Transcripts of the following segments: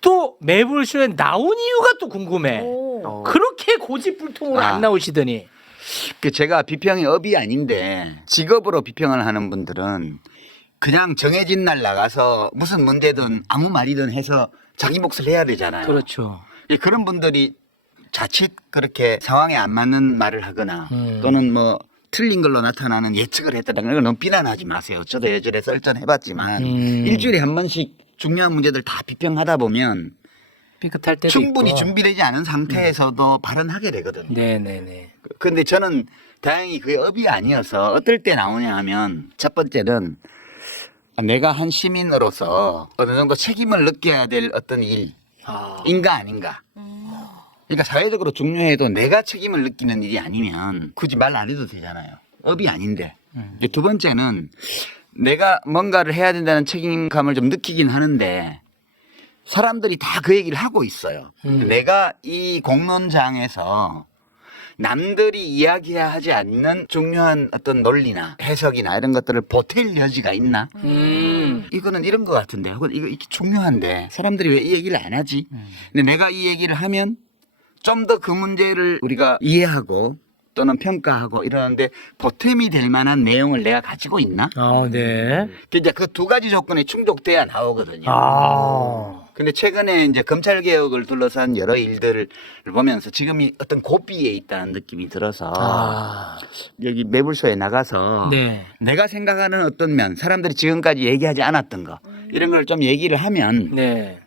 또 매불쇼에 나온 이유가 또 궁금해. 그렇게 고집불통으로 안 나오시더니. 그 제가 비평이 업이 아닌데 직업으로 비평을 하는 분들은 그냥 정해진 날 나가서 무슨 문제든 아무 말이든 해서 자기 몫을 해야 되잖아요. 그렇죠. 예, 그런 분들이 자칫 그렇게 상황에 안 맞는 말을 하거나 또는 뭐 틀린 걸로 나타나는 예측을 했다는 걸 너무 비난하지 마세요. 저도 예전에 썰전해봤지만 일주일에 한 번씩 중요한 문제들 다 비평하다 보면 삐끗할 때도 충분히 있고. 준비되지 않은 상태에서도 발언하게 되거든요. 네네네. 근데 저는 다행히 그게 업이 아니어서 어떨 때 나오냐 하면 첫 번째는 내가 한 시민으로서 어느 정도 책임을 느껴야 될 어떤 일인가 아닌가. 그러니까 사회적으로 중요해도 내가 책임을 느끼는 일이 아니면 굳이 말 안 해도 되잖아요. 업이 아닌데. 두 번째는 내가 뭔가를 해야 된다는 책임감을 좀 느끼긴 하는데 사람들이 다 그 얘기를 하고 있어요. 내가 이 공론장에서 남들이 이야기하지 않는 중요한 어떤 논리나 해석이나 이런 것들을 보탤 여지가 있나? 이거는 이런 것 같은데, 혹은 이거 이렇게 중요한데 사람들이 왜 이 얘기를 안 하지? 근데 내가 이 얘기를 하면 좀 더 그 문제를 우리가 이해하고 또는 평가하고 이러는데 보탬이 될 만한 내용을 내가 가지고 있나? 네. 이제 그 두 가지 조건이 충족돼야 나오거든요. 근데 최근에 이제 검찰 개혁을 둘러싼 여러 일들을 보면서 지금이 어떤 고비에 있다는 느낌이 들어서 여기 매불쇼에 나가서 네. 내가 생각하는 어떤 면, 사람들이 지금까지 얘기하지 않았던 거 이런 걸 좀 얘기를 하면 네.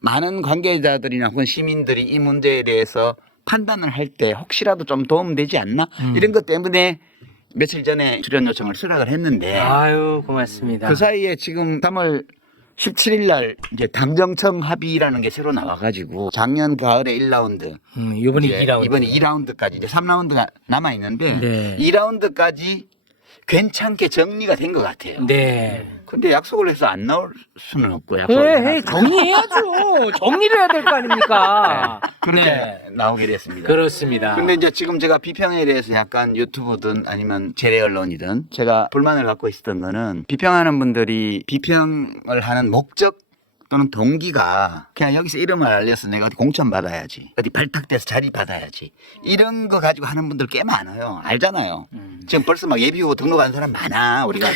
많은 관계자들이나 혹은 시민들이 이 문제에 대해서 판단을 할 때 혹시라도 좀 도움되지 않나? 이런 것 때문에 며칠 전에 출연 요청을 수락을 했는데 아유, 고맙습니다. 그 사이에 지금 3월 17일 날 이제 당정청 합의라는 게 새로 나와가지고 작년 가을에 1라운드 이번이 2라운드. 이번에 2라운드까지 이제 3라운드가 남아 있는데 네. 2라운드까지 괜찮게 정리가 된 것 같아요. 네. 근데 약속을 해서 안 나올 수는 없고 약속을 그래, 해놨으니까. 정리해야죠. 정리를 해야 될 거 아닙니까? 그렇게 네. 나오게 됐습니다. 그렇습니다. 근데 이제 지금 제가 비평에 대해서 약간 유튜브든 아니면 재래 언론이든 제가 불만을 갖고 있었던 거는 비평하는 분들이 비평을 하는 목적 또는 동기가 그냥 여기서 이름을 알려서 내가 어디 공천 받아야지 어디 발탁돼서 자리 받아야지 이런 거 가지고 하는 분들 꽤 많아요. 알잖아요. 지금 벌써 막 예비후보 등록한 사람 많아. 우리가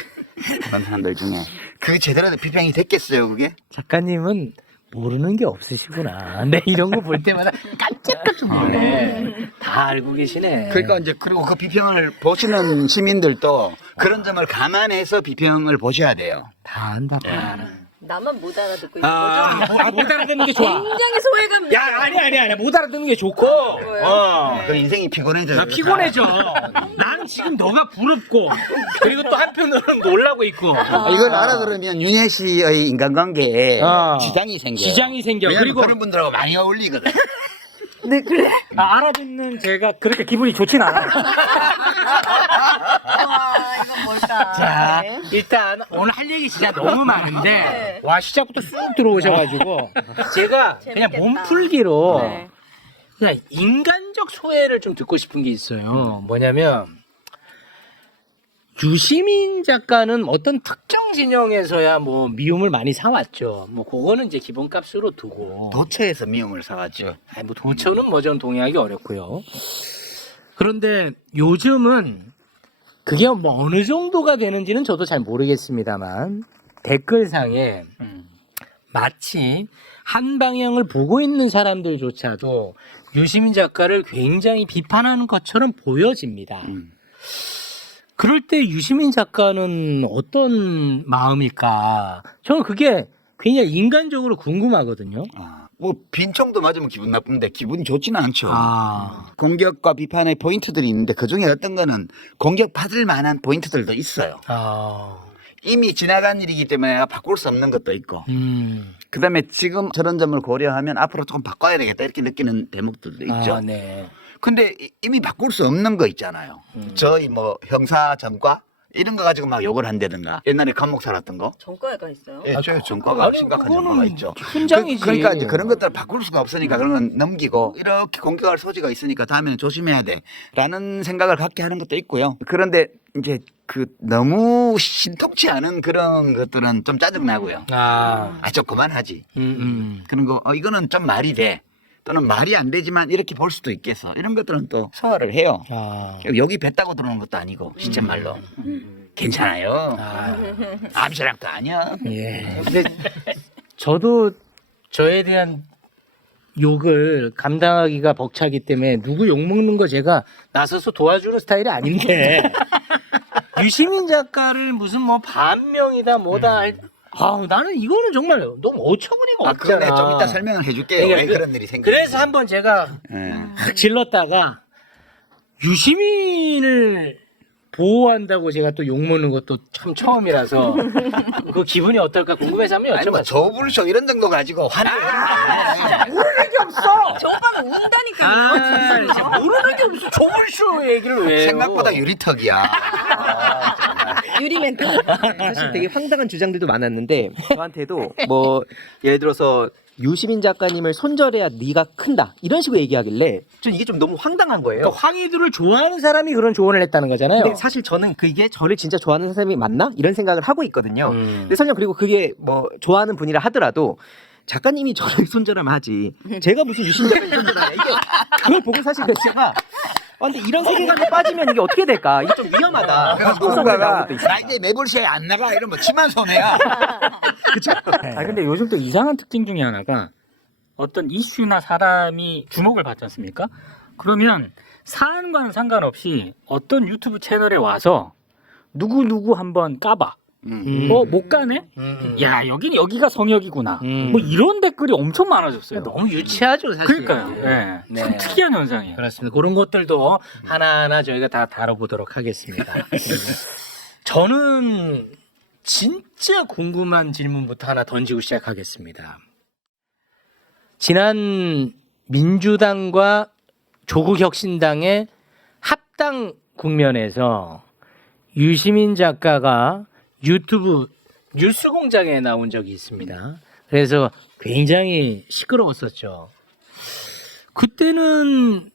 그런 사람들 중에 그게 제대로 비평이 됐겠어요 그게? 작가님은 모르는 게 없으시구나. 네, 이런 거 볼 때마다 깜짝깜짝 놀래. 다 알고 계시네. 그러니까 이제 그리고 그 비평을 보시는 시민들도 그런 점을 감안해서 비평을 보셔야 돼요. 다 안다, 다 알아. 나만 못 알아듣고 있는 거죠? 못 알아듣는 게 좋아. 굉장히 소외감. 야, 아니. 못 알아듣는 게 좋고. 그 인생이 피곤해져요. 나 피곤해져. 난 지금 너가 부럽고, 그리고 또 한편으로는 놀라고 있고. 이걸 알아들으면 윤혜 씨의 인간관계에 지장이 생겨요. 지장이 생겨. 왜냐면 그리고 그런 분들하고 많이 어울리거든. 네, 그래? 알아듣는 제가 그렇게 기분이 좋진 않아요. 이건 뭘까? 자, 네. 일단 오늘 할 얘기 진짜 너무 많은데 네. 와 시작부터 쑥 들어오셔가지고 제가 그냥 재밌겠다. 몸풀기로 네. 그냥 인간적 소회를 좀 듣고 싶은 게 있어요. 뭐냐면 유시민 작가는 어떤 특정 진영에서야 뭐 미움을 많이 사왔죠. 뭐 그거는 이제 기본값으로 두고 도처에서 미움을 사왔죠. 아니, 뭐 도처는 뭐 전 동의하기 어렵고요. 그런데 요즘은 그게 뭐 어느 정도가 되는지는 저도 잘 모르겠습니다만 댓글상에 마치 한 방향을 보고 있는 사람들조차도 유시민 작가를 굉장히 비판하는 것처럼 보여집니다. 그럴 때 유시민 작가는 어떤 마음일까? 저는 그게 굉장히 인간적으로 궁금하거든요. 뭐 빈총도 맞으면 기분 나쁜데 기분이 좋지는 않죠. 아, 공격과 비판의 포인트들이 있는데 그중에 어떤 거는 공격받을 만한 포인트들도 있어요. 이미 지나간 일이기 때문에 내가 바꿀 수 없는 것도 있고 그다음에 지금 저런 점을 고려하면 앞으로 조금 바꿔야 되겠다 이렇게 느끼는 대목들도 있죠. 아, 네. 근데 이미 바꿀 수 없는 거 있잖아요. 저희 뭐 형사 전과 이런 거 가지고 막 욕을 한다든가 옛날에 감옥 살았던 거. 전과가 있어요? 예, 저 전과가 아니, 심각한 그거는 전과가 있죠. 훈장이지. 그러니까 이제 그런 것들을 바꿀 수가 없으니까 그런 건 넘기고 이렇게 공격할 소지가 있으니까 다음에는 조심해야 돼라는 생각을 갖게 하는 것도 있고요. 그런데 이제 그 너무 신통치 않은 그런 것들은 좀 짜증나고요. 좀 그만하지. 그런 거 이거는 좀 말이 돼. 또는 말이 안 되지만 이렇게 볼 수도 있겠어. 이런 것들은 또 소화를 해요. 여기 뱉다고 들어오는 것도 아니고 진짜 말로 괜찮아요. 암시락도 아니야. 예. 근데 저도 저에 대한 욕을 감당하기가 벅차기 때문에 누구 욕먹는 거 제가 나서서 도와주는 스타일이 아닌데 유시민 작가를 무슨 뭐 반명이다 뭐다 나는 이거는 정말 너무 어처구니가 그거는 없잖아. 좀 이따 설명을 해줄게요. 그러니까 왜 그런 일이 생겨. 그래서 한번 제가 확 질렀다가 유시민을 보호한다고 제가 또 욕먹는 것도 참 처음이라서 그 기분이 어떨까 궁금해서 한번 아니 뭐 여쭤봤어요. 저불쇼 이런 정도 가지고 화내는 모르는 게 없어. 저 오빠는 운다니까요. 진짜 모르는 게 없어. 조물쇼 얘기를 왜 해요? 생각보다 유리턱이야. 유리 멘트. 사실 되게 황당한 주장들도 많았는데 저한테도 뭐 예를 들어서 유시민 작가님을 손절해야 네가 큰다 이런 식으로 얘기하길래 전 이게 좀 너무 황당한 거예요. 그러니까 황희두를 좋아하는 사람이 그런 조언을 했다는 거잖아요. 근데 사실 저는 그게 저를 진짜 좋아하는 사람이 맞나 이런 생각을 하고 있거든요. 근데 설령 그리고 그게 뭐 좋아하는 분이라 하더라도 작가님이 저를 손절하면 하지 제가 무슨 유시민 작가님 손절하냐 이게 그걸 보고 사실 제가 근데 이런 세계관에 빠지면 이게 어떻게 될까? 이게 좀 위험하다. 그래서 누군가가 나 이제 매불쇼에 안 나가 이러면 치만 손해야. 그쵸? 근데 요즘 또 이상한 특징 중에 하나가 어떤 이슈나 사람이 주목을 받지 않습니까? 그러면 사안과는 상관없이 어떤 유튜브 채널에 와서 누구 한번 까봐. 못 가네? 야, 여기가 성역이구나. 뭐 이런 댓글이 엄청 많아졌어요. 너무 유치하죠, 사실. 그러니까요. 예. 네. 참 특이한 현상이에요. 그렇습니다. 그런 것들도 하나하나 저희가 다 다뤄보도록 하겠습니다. 저는 진짜 궁금한 질문부터 하나 던지고 시작하겠습니다. 지난 민주당과 조국혁신당의 합당 국면에서 유시민 작가가 유튜브 뉴스공장에 나온 적이 있습니다. 그래서 굉장히 시끄러웠었죠. 그때는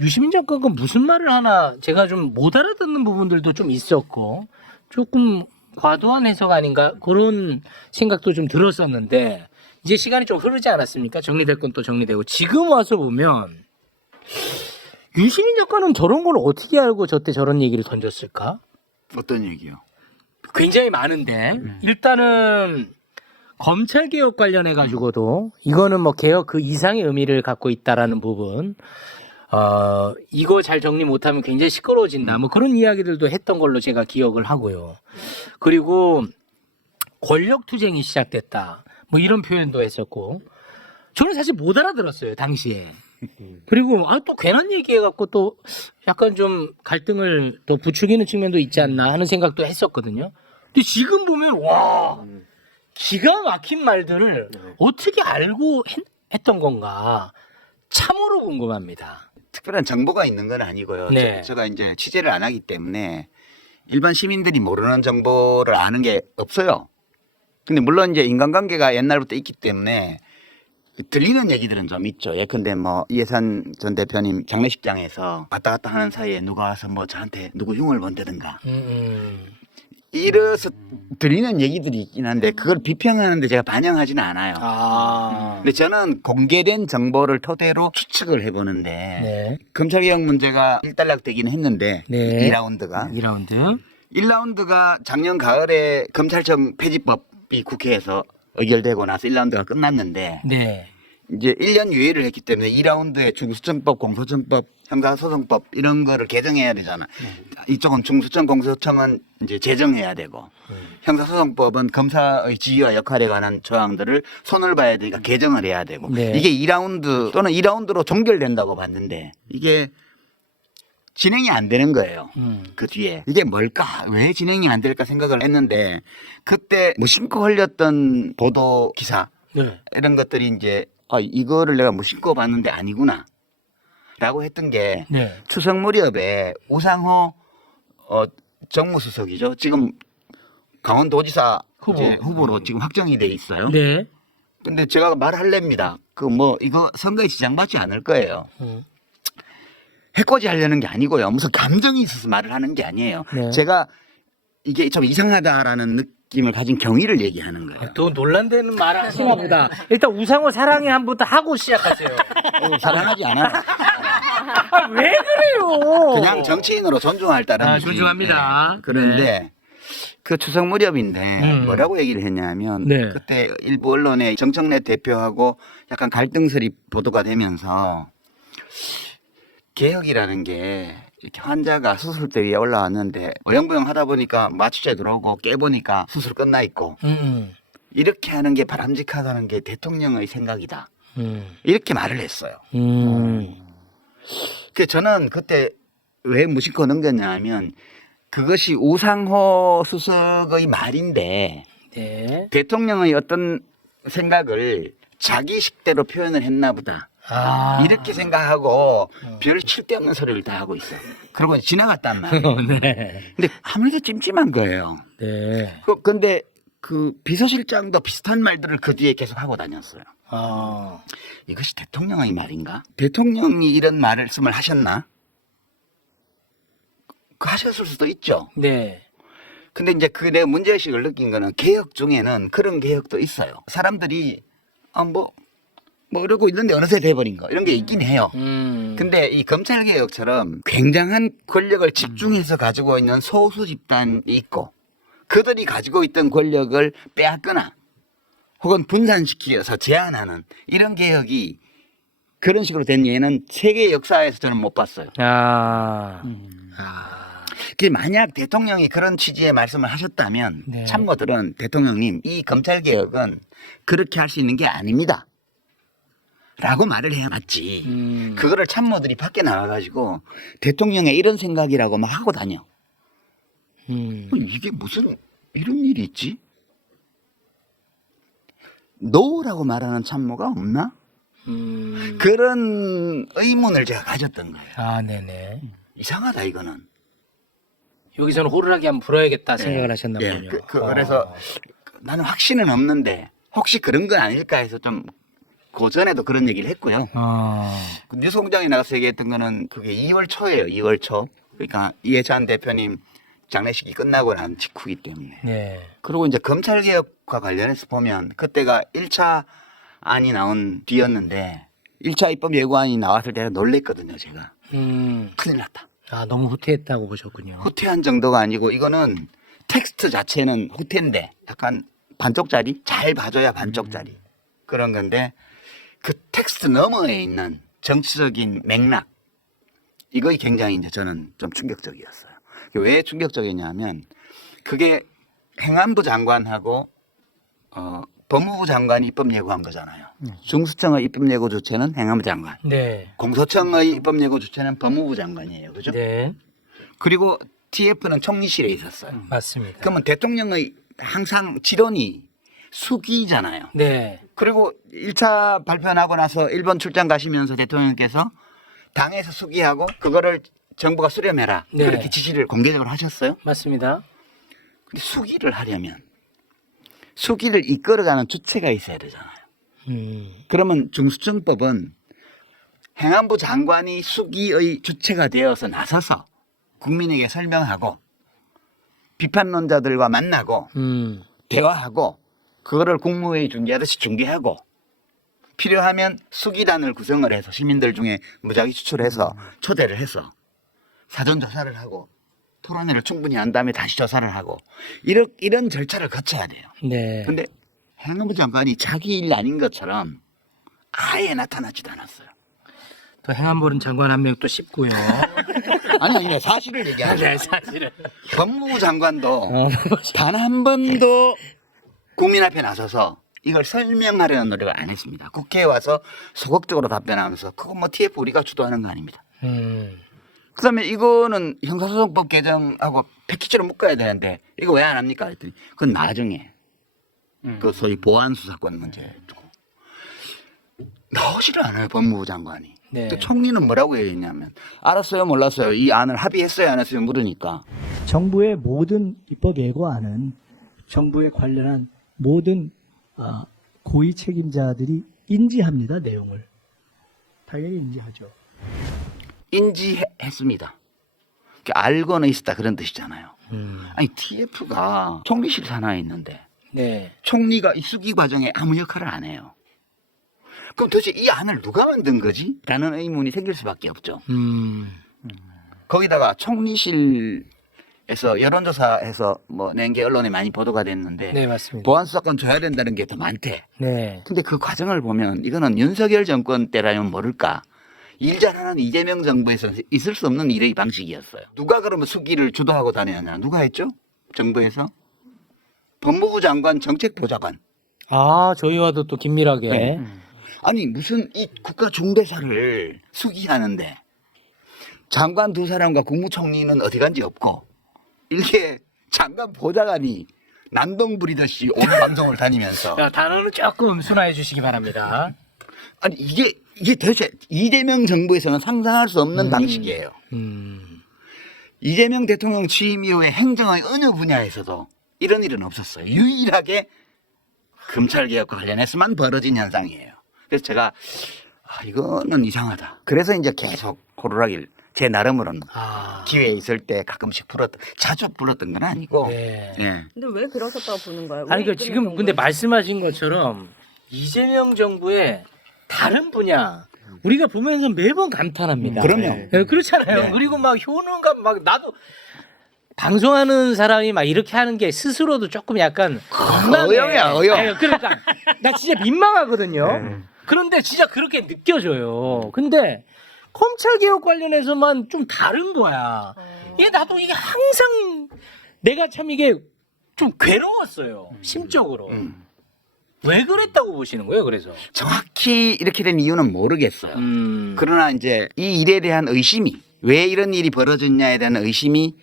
유시민 작가가 무슨 말을 하나 제가 좀 못 알아듣는 부분들도 좀 있었고 조금 과도한 해석 아닌가 그런 생각도 좀 들었었는데 이제 시간이 좀 흐르지 않았습니까? 정리될 건 또 정리되고 지금 와서 보면 유시민 작가는 저런 걸 어떻게 알고 저때 저런 얘기를 던졌을까? 어떤 얘기요? 굉장히 많은데 일단은 검찰개혁 관련해 가지고도 이거는 뭐 개혁 그 이상의 의미를 갖고 있다라는 부분 이거 잘 정리 못하면 굉장히 시끄러워진다 뭐 그런 이야기들도 했던 걸로 제가 기억을 하고요. 그리고 권력투쟁이 시작됐다 뭐 이런 표현도 했었고 저는 사실 못 알아들었어요 당시에. 그리고 또 괜한 얘기해갖고 또 약간 좀 갈등을 더 부추기는 측면도 있지 않나 하는 생각도 했었거든요. 근데 지금 보면 와 기가 막힌 말들을 어떻게 알고 했던 건가 참으로 궁금합니다. 특별한 정보가 있는 건 아니고요. 네. 제가 이제 취재를 안 하기 때문에 일반 시민들이 모르는 정보를 아는 게 없어요. 근데 물론 이제 인간관계가 옛날부터 있기 때문에 들리는 얘기들은 좀 있죠. 예컨대 뭐 이해산 전 대표님 장례식장에서 왔다 갔다 하는 사이에 누가 와서 뭐 저한테 누구 흉을 본다든가 이래서 들리는 얘기들이 있긴 한데 그걸 비평하는데 제가 반영하지는 않아요. 근데 저는 공개된 정보를 토대로 추측을 해보는데 네. 검찰개혁 문제가 일단락되기는 했는데 네. 2라운드가 2라운드 1라운드가 작년 가을에 검찰청 폐지법이 국회에서 의결되고 나서 1라운드가 끝났는데 네. 이제 1년 유예를 했기 때문에 2라운드에 중수청법, 공소청법, 형사소송법 이런 거를 개정해야 되잖아. 이쪽은 중수청, 공소청은 이제 제정해야 되고 형사소송법은 검사의 지위와 역할에 관한 조항들을 손을 봐야 되니까 개정을 해야 되고 네. 이게 2라운드 또는 2라운드로 종결된다고 봤는데 이게 진행이 안 되는 거예요. 그 뒤에 이게 뭘까? 왜 진행이 안 될까 생각을 했는데 그때 무심코 흘렸던 보도 기사 네. 이런 것들이 이제 이거를 내가 무심코 봤는데 아니구나 라고 했던 게 네. 추석 무렵에 우상호 정무수석이죠. 지금 강원도지사 후보로 지금 확정이 돼 있어요. 네. 근데 제가 말할랍니다. 그 뭐 이거 선거에 지장받지 않을 거예요. 해코지 하려는 게 아니고요. 무슨 감정이 있어서 말을 하는 게 아니에요. 네. 제가 이게 좀 이상하다라는 느낌을 가진 경위를 얘기하는 거예요. 또 논란되는 말을 하시나 보다. 일단 우상호 사랑해 한부터 하고 시작하세요. 사랑하지 않아. 아, 왜 그래요? 그냥 정치인으로 존중할 따른 얘기. 존중합니다. 네. 그런데 그 추석 무렵인데 뭐라고 얘기를 했냐면 네. 그때 일부 언론에 정청래 대표하고 약간 갈등설이 보도가 되면서 개혁이라는 게 이렇게 환자가 수술대 위에 올라왔는데 어영부영 하다 보니까 마취제 들어오고 깨보니까 수술 끝나 있고 이렇게 하는 게 바람직하다는 게 대통령의 생각이다. 이렇게 말을 했어요. 그 저는 그때 왜 무심코 넘겼냐 하면 그것이 우상호 수석의 말인데 네. 대통령의 어떤 생각을 자기 식대로 표현을 했나 보다. 아. 이렇게 생각하고 별 칠데없는 소리를 다 하고 있어. 그러고 지나갔단 말이에요. 네. 근데 아무래도 찜찜한 거예요. 네. 근데 그 비서실장도 비슷한 말들을 그 뒤에 계속 하고 다녔어요. 아. 이것이 대통령의 말인가? 대통령이 이런 말씀을 하셨나? 하셨을 수도 있죠. 네. 근데 이제 그 내 문제의식을 느낀 거는 개혁 중에는 그런 개혁도 있어요. 사람들이, 뭐 이러고 있는데 어느새 돼버린 거. 이런 게 있긴 해요. 근데 이 검찰개혁처럼 굉장한 권력을 집중해서 가지고 있는 소수 집단이 있고 그들이 가지고 있던 권력을 빼앗거나 혹은 분산시켜서 제한하는 이런 개혁이 그런 식으로 된 예는 세계 역사에서 저는 못 봤어요. 아. 만약 대통령이 그런 취지의 말씀을 하셨다면 네. 참모들은 대통령님 이 검찰개혁은 그렇게 할 수 있는 게 아닙니다. 라고 말을 해야 맞지. 그거를 참모들이 밖에 나와가지고 대통령의 이런 생각이라고 막 하고 다녀. 이게 무슨 이런 일이 있지? 노라고 말하는 참모가 없나? 그런 의문을 제가 가졌던 거예요. 아, 네네. 이상하다 이거는. 여기서는 호루라기 한번 불어야겠다 생각을 하셨나 예, 보군요. 그래서 나는 확신은 없는데 혹시 그런 건 아닐까 해서 좀 고전에도 그런 얘기를 했고요. 그 뉴스 공장에 나가서 얘기했던 거는 그게 2월 초예요. 2월 초. 그러니까 이해찬 대표님 장례식이 끝나고 난 직후이기 때문에. 네. 그리고 이제 검찰개혁과 관련해서 보면 그때가 1차 안이 나온 뒤였는데 1차 입법 예고안이 나왔을 때 놀랬거든요. 제가. 큰일 났다. 아, 너무 후퇴했다고 보셨군요. 후퇴한 정도가 아니고 이거는 텍스트 자체는 후퇴인데 약간 반쪽짜리? 잘 봐줘야 반쪽짜리. 그런 건데 그 텍스트 너머에 있는 정치적인 맥락 이거 굉장히 이제 저는 좀 충격적이었어요. 왜 충격적이냐면 그게 행안부 장관하고 법무부 장관이 입법 예고한 거잖아요. 중수청의 입법 예고 주체는 행안부 장관. 네. 공소청의 입법 예고 주체는 법무부 장관이에요. 그죠? 네. 그리고 TF는 총리실에 있었어요. 맞습니다. 그러면 대통령의 항상 지론이 수기잖아요. 네. 그리고 1차 발표하고 나서 일본 출장 가시면서 대통령께서 당에서 수기하고 그거를 정부가 수렴해라. 네. 그렇게 지시를 공개적으로 하셨어요. 맞습니다. 근데 수기를 하려면 수기를 이끌어가는 주체가 있어야 되잖아요. 그러면 중수청법은 행안부 장관이 수기의 주체가 되어서 나서서 국민에게 설명하고 비판론자들과 만나고 대화하고 그거를 국무회의 중계하듯이 중계하고 필요하면 수기단을 구성을 해서 시민들 중에 무작위 추출해서 초대를 해서 사전 조사를 하고 토론회를 충분히 한 다음에 다시 조사를 하고 이런 절차를 거쳐야 돼요. 네. 근데 행안부 장관이 자기 일 아닌 것처럼 아예 나타나지도 않았어요. 또 행안부는 장관 한 명 또 씹고요. 아니 사실을 얘기하는 거예요. 사실은. 법무부 장관도 단 한 번도 국민 앞에 나서서 이걸 설명하려는 노력을 안 했습니다. 국회에 와서 소극적으로 답변하면서 그거 뭐 TF 우리가 주도하는 거 아닙니다. 그다음에 이거는 형사소송법 개정하고 패키지로 묶어야 되는데 이거 왜 안 합니까? 했더니 그건 나중에 그 소위 보안 수사권 문제 두고 나오지를 않아요. 법무부 장관이. 네. 또 총리는 뭐라고 얘기했냐면 알았어요 몰랐어요 이 안을 합의했어요 안 했어요 물으니까 정부의 모든 입법 예고안은 정부에 관련한 모든 고위 책임자들이 인지합니다. 내용을. 당연히 인지하죠. 인지했습니다. 알고는 있었다 그런 뜻이잖아요. 음. 아니 TF가 총리실 산하에 있는데 네. 총리가 이 수기 과정에 아무 역할을 안 해요. 그럼 도대체 이 안을 누가 만든 거지? 라는 의문이 생길 수밖에 없죠. 거기다가 총리실에서 여론조사해서 뭐 낸 게 언론에 많이 보도가 됐는데 네, 맞습니다. 보안수사권 줘야 된다는 게 더 많대. 네. 근데 그 과정을 보면 이거는 윤석열 정권 때라면 모를까. 일 잘하는 이재명 정부에서 있을 수 없는 일의 방식이었어요. 누가 그러면 수기를 주도하고 다녔냐? 누가 했죠? 정부에서? 법무부 장관 정책보좌관. 아, 저희와도 또 긴밀하게. 네. 아니 무슨 이 국가 중대사를 수기하는데 장관 두 사람과 국무총리는 어디 간지 없고 이게 장관 보좌관이 난동 부리듯이 오늘 방송을 다니면서 야, 단어는 조금 순화해 주시기 바랍니다. 아니 이게 도대체 이재명 정부에서는 상상할 수 없는 방식이에요. 이재명 대통령 취임 이후에 행정의 어느 분야에서도 이런 일은 없었어요. 유일하게 검찰개혁과 관련해서만 벌어진 현상이에요. 그래서 제가 이거는 이상하다. 그래서 이제 계속 호루라기를 제 나름으로는 기회 있을 때 가끔씩 자주 불렀던 건 아니고. 네. 예. 근데 왜 그러셨다고 보는 거예요? 아니, 왜 그 지금 이재명 근데 정부에서? 말씀하신 것처럼 이재명 정부의 다른 분야 우리가 보면서 매번 감탄합니다. 그럼요. 네, 그렇잖아요. 네. 그리고 막 효능감 막 나도 방송하는 사람이 막 이렇게 하는 게 스스로도 조금 약간 어영이야, 어영. 아니, 그러니까 나 진짜 민망하거든요. 그런데 진짜 그렇게 느껴져요. 근데 검찰 개혁 관련해서만 좀 다른 거야. 이게 나도 이게 항상 내가 참 이게 좀 괴로웠어요. 심적으로. 왜 그랬다고 보시는 거예요? 그래서. 정확히 이렇게 된 이유는 모르겠어요. 그러나 이제 이 일에 대한 의심이 왜 이런 일이 벌어졌냐에 대한 의심이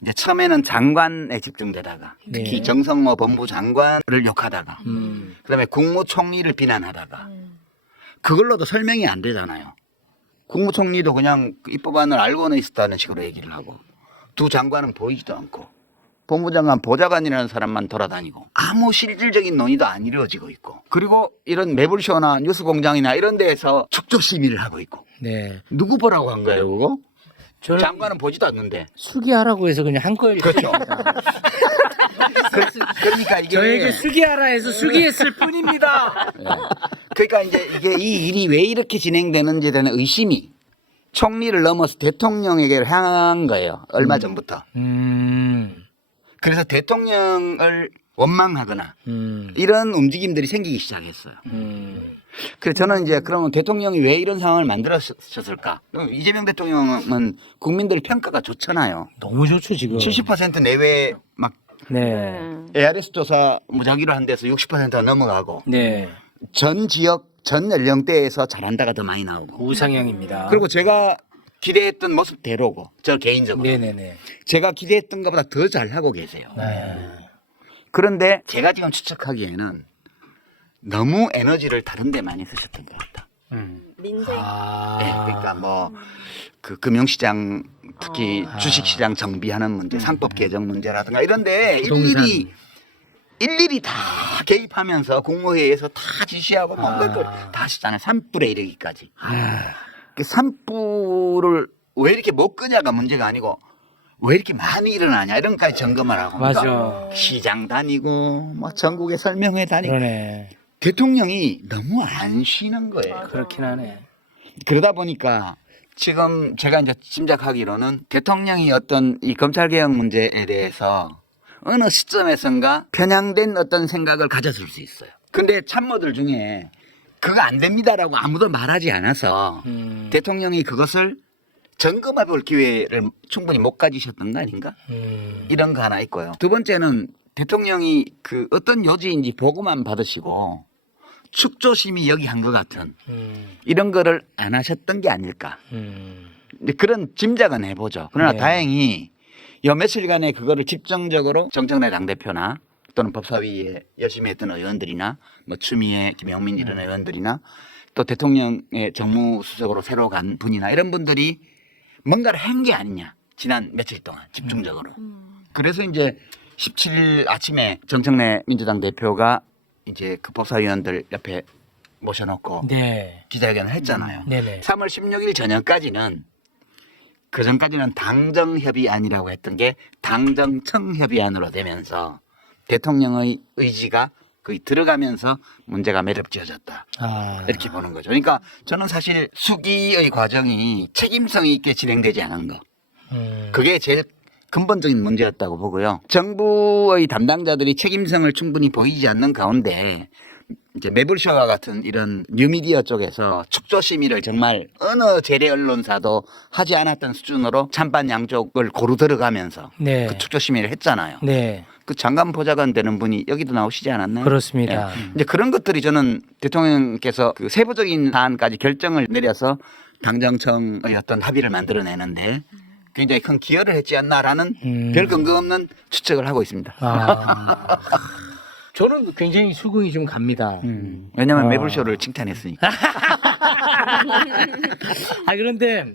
이제 처음에는 장관에 집중되다가 특히 네. 정성호 법무부 장관을 욕하다가 그다음에 국무총리를 비난하다가 그걸로도 설명이 안 되잖아요. 국무총리도 그냥 이 법안을 알고는 있었다는 식으로 얘기를 하고 두 장관은 보이지도 않고 법무장관 보좌관이라는 사람만 돌아다니고 아무 실질적인 논의도 안 이루어지고 있고 그리고 이런 매불쇼나 뉴스공장이나 이런 데에서 축조 시위를 하고 있고 네. 누구 보라고 한 거예요 그거? 저는 장관은 보지도 않는데. 수기하라고 해서 그냥 한 거예요. 그렇죠. 그러니까 이게 저에게 수기하라 해서 수기했을 뿐입니다. 그러니까 이제 이게 이 일이 왜 이렇게 진행되는지에 대한 의심이 총리를 넘어서 대통령에게 향한 거예요. 얼마 전부터. 그래서 대통령을 원망하거나 이런 움직임들이 생기기 시작했어요. 그래서 저는 이제 그러면 대통령이 왜 이런 상황을 만들었을까? 이재명 대통령은 국민들 평가가 좋잖아요. 너무 좋죠 지금. 70% 내외 막 네. ARS 조사 무작위로 한 데서 60%가 넘어가고 네. 전 지역 전 연령대에서 잘한다가 더 많이 나오고 우상향입니다. 그리고 제가 기대했던 모습대로고 저 개인적으로 네네네. 제가 기대했던 것보다 더 잘하고 계세요. 그런데 제가 지금 추측하기에는 너무 에너지를 다른 데 많이 쓰셨던 것 같다. 민생. 네, 그러니까 뭐 그 금융시장 특히 주식시장 정비하는 문제, 상법 개정 문제라든가 이런데 일일이 다 개입하면서 국무회의에서 다 지시하고 뭔가 다 하시잖아요. 산불에 이르기까지. 그 산불을 왜 이렇게 못 끄냐가 문제가 아니고 왜 이렇게 많이 일어나냐 이런 것까지 점검을 하고 맞아. 시장 다니고 뭐 전국에 설명회 다니고 그러네. 대통령이 너무 안 쉬는 거예요. 그렇긴 하네. 그러다 보니까 지금 제가 이제 짐작하기로는 대통령이 어떤 이 검찰개혁 문제에 대해서 어느 시점에선가 편향된 어떤 생각을 가졌을 수 있어요. 근데 참모들 중에 그거 안 됩니다라고 아무도 말하지 않아서 대통령이 그것을 점검해 볼 기회를 충분히 못 가지셨던 거 아닌가? 이런 거 하나 있고요. 두 번째는 대통령이 그 어떤 요지인지 보고만 받으시고 축조심이 여기 한 것 같은 이런 거를 안 하셨던 게 아닐까. 근데 그런 짐작은 해보죠. 그러나 네. 다행히 요 며칠간에 그거를 집중적으로 정청래 당대표나 또는 법사위에 열심히 했던 의원들이나 뭐 추미애, 김영민 이런 의원들이나 또 대통령의 정무수석으로 새로 간 분이나 이런 분들이 뭔가를 한 게 아니냐. 지난 며칠 동안 집중적으로. 그래서 이제 17일 아침에 정청래 민주당 대표가 이제 그 법사위원들 옆에 모셔놓고 네. 기자회견을 했잖아요. 네네. 3월 16일 저녁까지는 그 전까지는 당정협의안이라고 했던 게 당정청협의안으로 되면서 대통령의 의지가 거의 들어가면서 문제가 매듭지어졌다. 아. 이렇게 보는 거죠. 그러니까 저는 사실 수기의 과정이 책임성 있게 진행되지 않은 거. 그게 제일 근본적인 문제였다고 보고요. 정부의 담당자들이 책임성을 충분히 보이지 않는 가운데 이제 매불쇼와 같은 이런 뉴미디어 쪽에서 축조심의를 정말 어느 재래 언론사도 하지 않았던 수준으로 찬반 양쪽을 고루 들어가면서 네. 그 축조심의를 했잖아요. 네. 그 장관 보좌관 되는 분이 여기도 나오시지 않았나요? 그렇습니다. 이제 그런 것들이 저는 대통령께서 그 세부적인 사안까지 결정을 내려서 당정청의 어떤 합의를 만들어내는데 굉장히 큰 기여를 했지 않나라는 별 근거 없는 추측을 하고 있습니다. 아. 저는 굉장히 수긍이 좀 갑니다. 왜냐하면 아. 매불쇼를 칭찬했으니까. 아, 그런데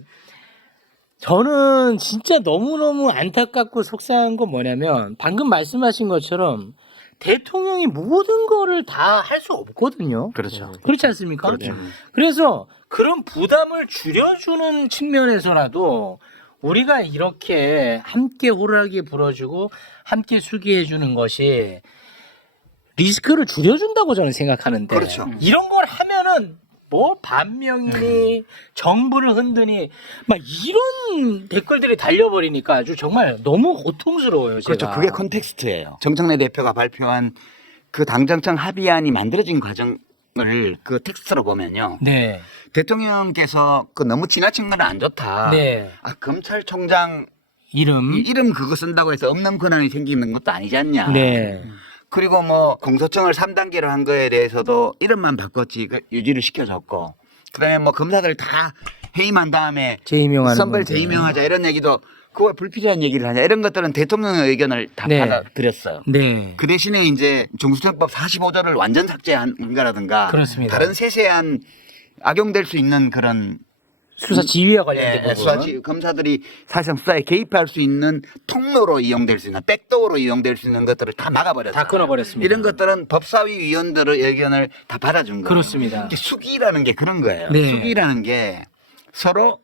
저는 진짜 너무너무 안타깝고 속상한 건 뭐냐면 방금 말씀하신 것처럼 대통령이 모든 거를 다 할 수 없거든요. 그렇죠. 그렇지 않습니까? 그렇죠. 그래서 그런 부담을 줄여주는 측면에서라도 우리가 이렇게 함께 호루라기 불어주고 함께 수기해주는 것이 리스크를 줄여준다고 저는 생각하는데 그렇죠. 이런 걸 하면은 뭐 반명이니 정부를 흔드니 막 이런 댓글들이 달려버리니까 아주 정말 너무 고통스러워요. 그렇죠. 제가. 그게 컨텍스트예요. 정청래 대표가 발표한 그 당정청 합의안이 만들어진 과정을 그 텍스트로 보면요. 네. 대통령께서 그 너무 지나친 건 안 좋다. 네. 아, 검찰총장 이름. 이름 그거 쓴다고 해서 없는 권한이 생기는 것도 아니지 않냐. 네. 그리고 뭐 공소청을 3단계로 한 거에 대해서도 이름만 바꿨지 그 유지를 시켜줬고 그다음에 뭐 검사들 다 해임한 다음에 재임용하는 선발 문제. 재임용하자 이런 얘기도 그걸 불필요한 얘기를 하냐 이런 것들은 대통령의 의견을 다 네. 받아들였어요. 네. 그 대신에 이제 중수청법 45조를 완전 삭제한 거라든가 그렇습니다. 다른 세세한 악용될 수 있는 그런 수사 지휘와 관련된 부분. 수사지 검사들이 사실상 수사에 개입할 수 있는 통로로 이용될 수 있는 백도어로 이용될 수 있는 것들을 다 막아버렸다. 다 끊어버렸습니다. 이런 것들은 법사위 위원들의 의견을 다 받아준 거예요. 그렇습니다. 이게 수기라는 게 그런 거예요. 네. 수기라는 게 서로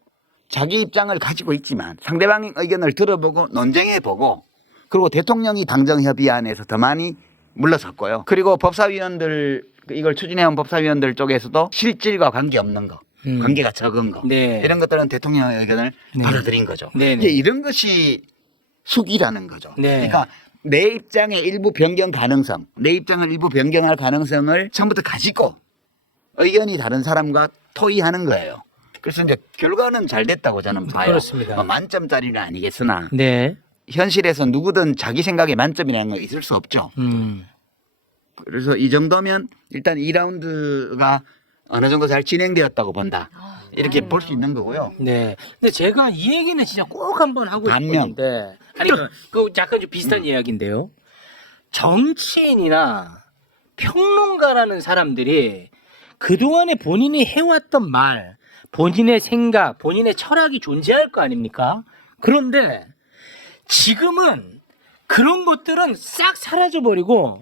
자기 입장을 가지고 있지만 상대방의 의견을 들어보고 논쟁해보고 그리고 대통령이 당정협의안에서 더 많이 물러섰고요. 그리고 법사위원들 이걸 추진해온 법사위원들 쪽에서도 실질과 관계없는 거. 관계가 적은 거. 네. 이런 것들은 대통령의 의견을 네. 받아들인 거죠. 네, 네. 이제 이런 것이 수기라는 거죠. 네. 그러니까 내 입장의 일부 변경 가능성, 내 입장을 일부 변경할 가능성을 처음부터 가지고 의견이 다른 사람과 토의하는 거예요. 그래서 이제 결과는 잘 됐다고 저는 봐요. 그렇습니다. 뭐 만점짜리는 아니겠으나 네. 현실에서 누구든 자기 생각에 만점이라는 건 있을 수 없죠. 그래서 이 정도면 일단 2라운드가 어느 정도 잘 진행되었다고 본다. 이렇게 볼 수 있는 거고요. 네. 근데 제가 이 얘기는 진짜 꼭 한번 하고 반면. 싶었는데. 아니, 그 약간 좀 비슷한 이야기인데요. 정치인이나 평론가라는 사람들이 그동안에 본인이 해왔던 말, 본인의 생각, 본인의 철학이 존재할 거 아닙니까? 그런데 지금은 그런 것들은 싹 사라져버리고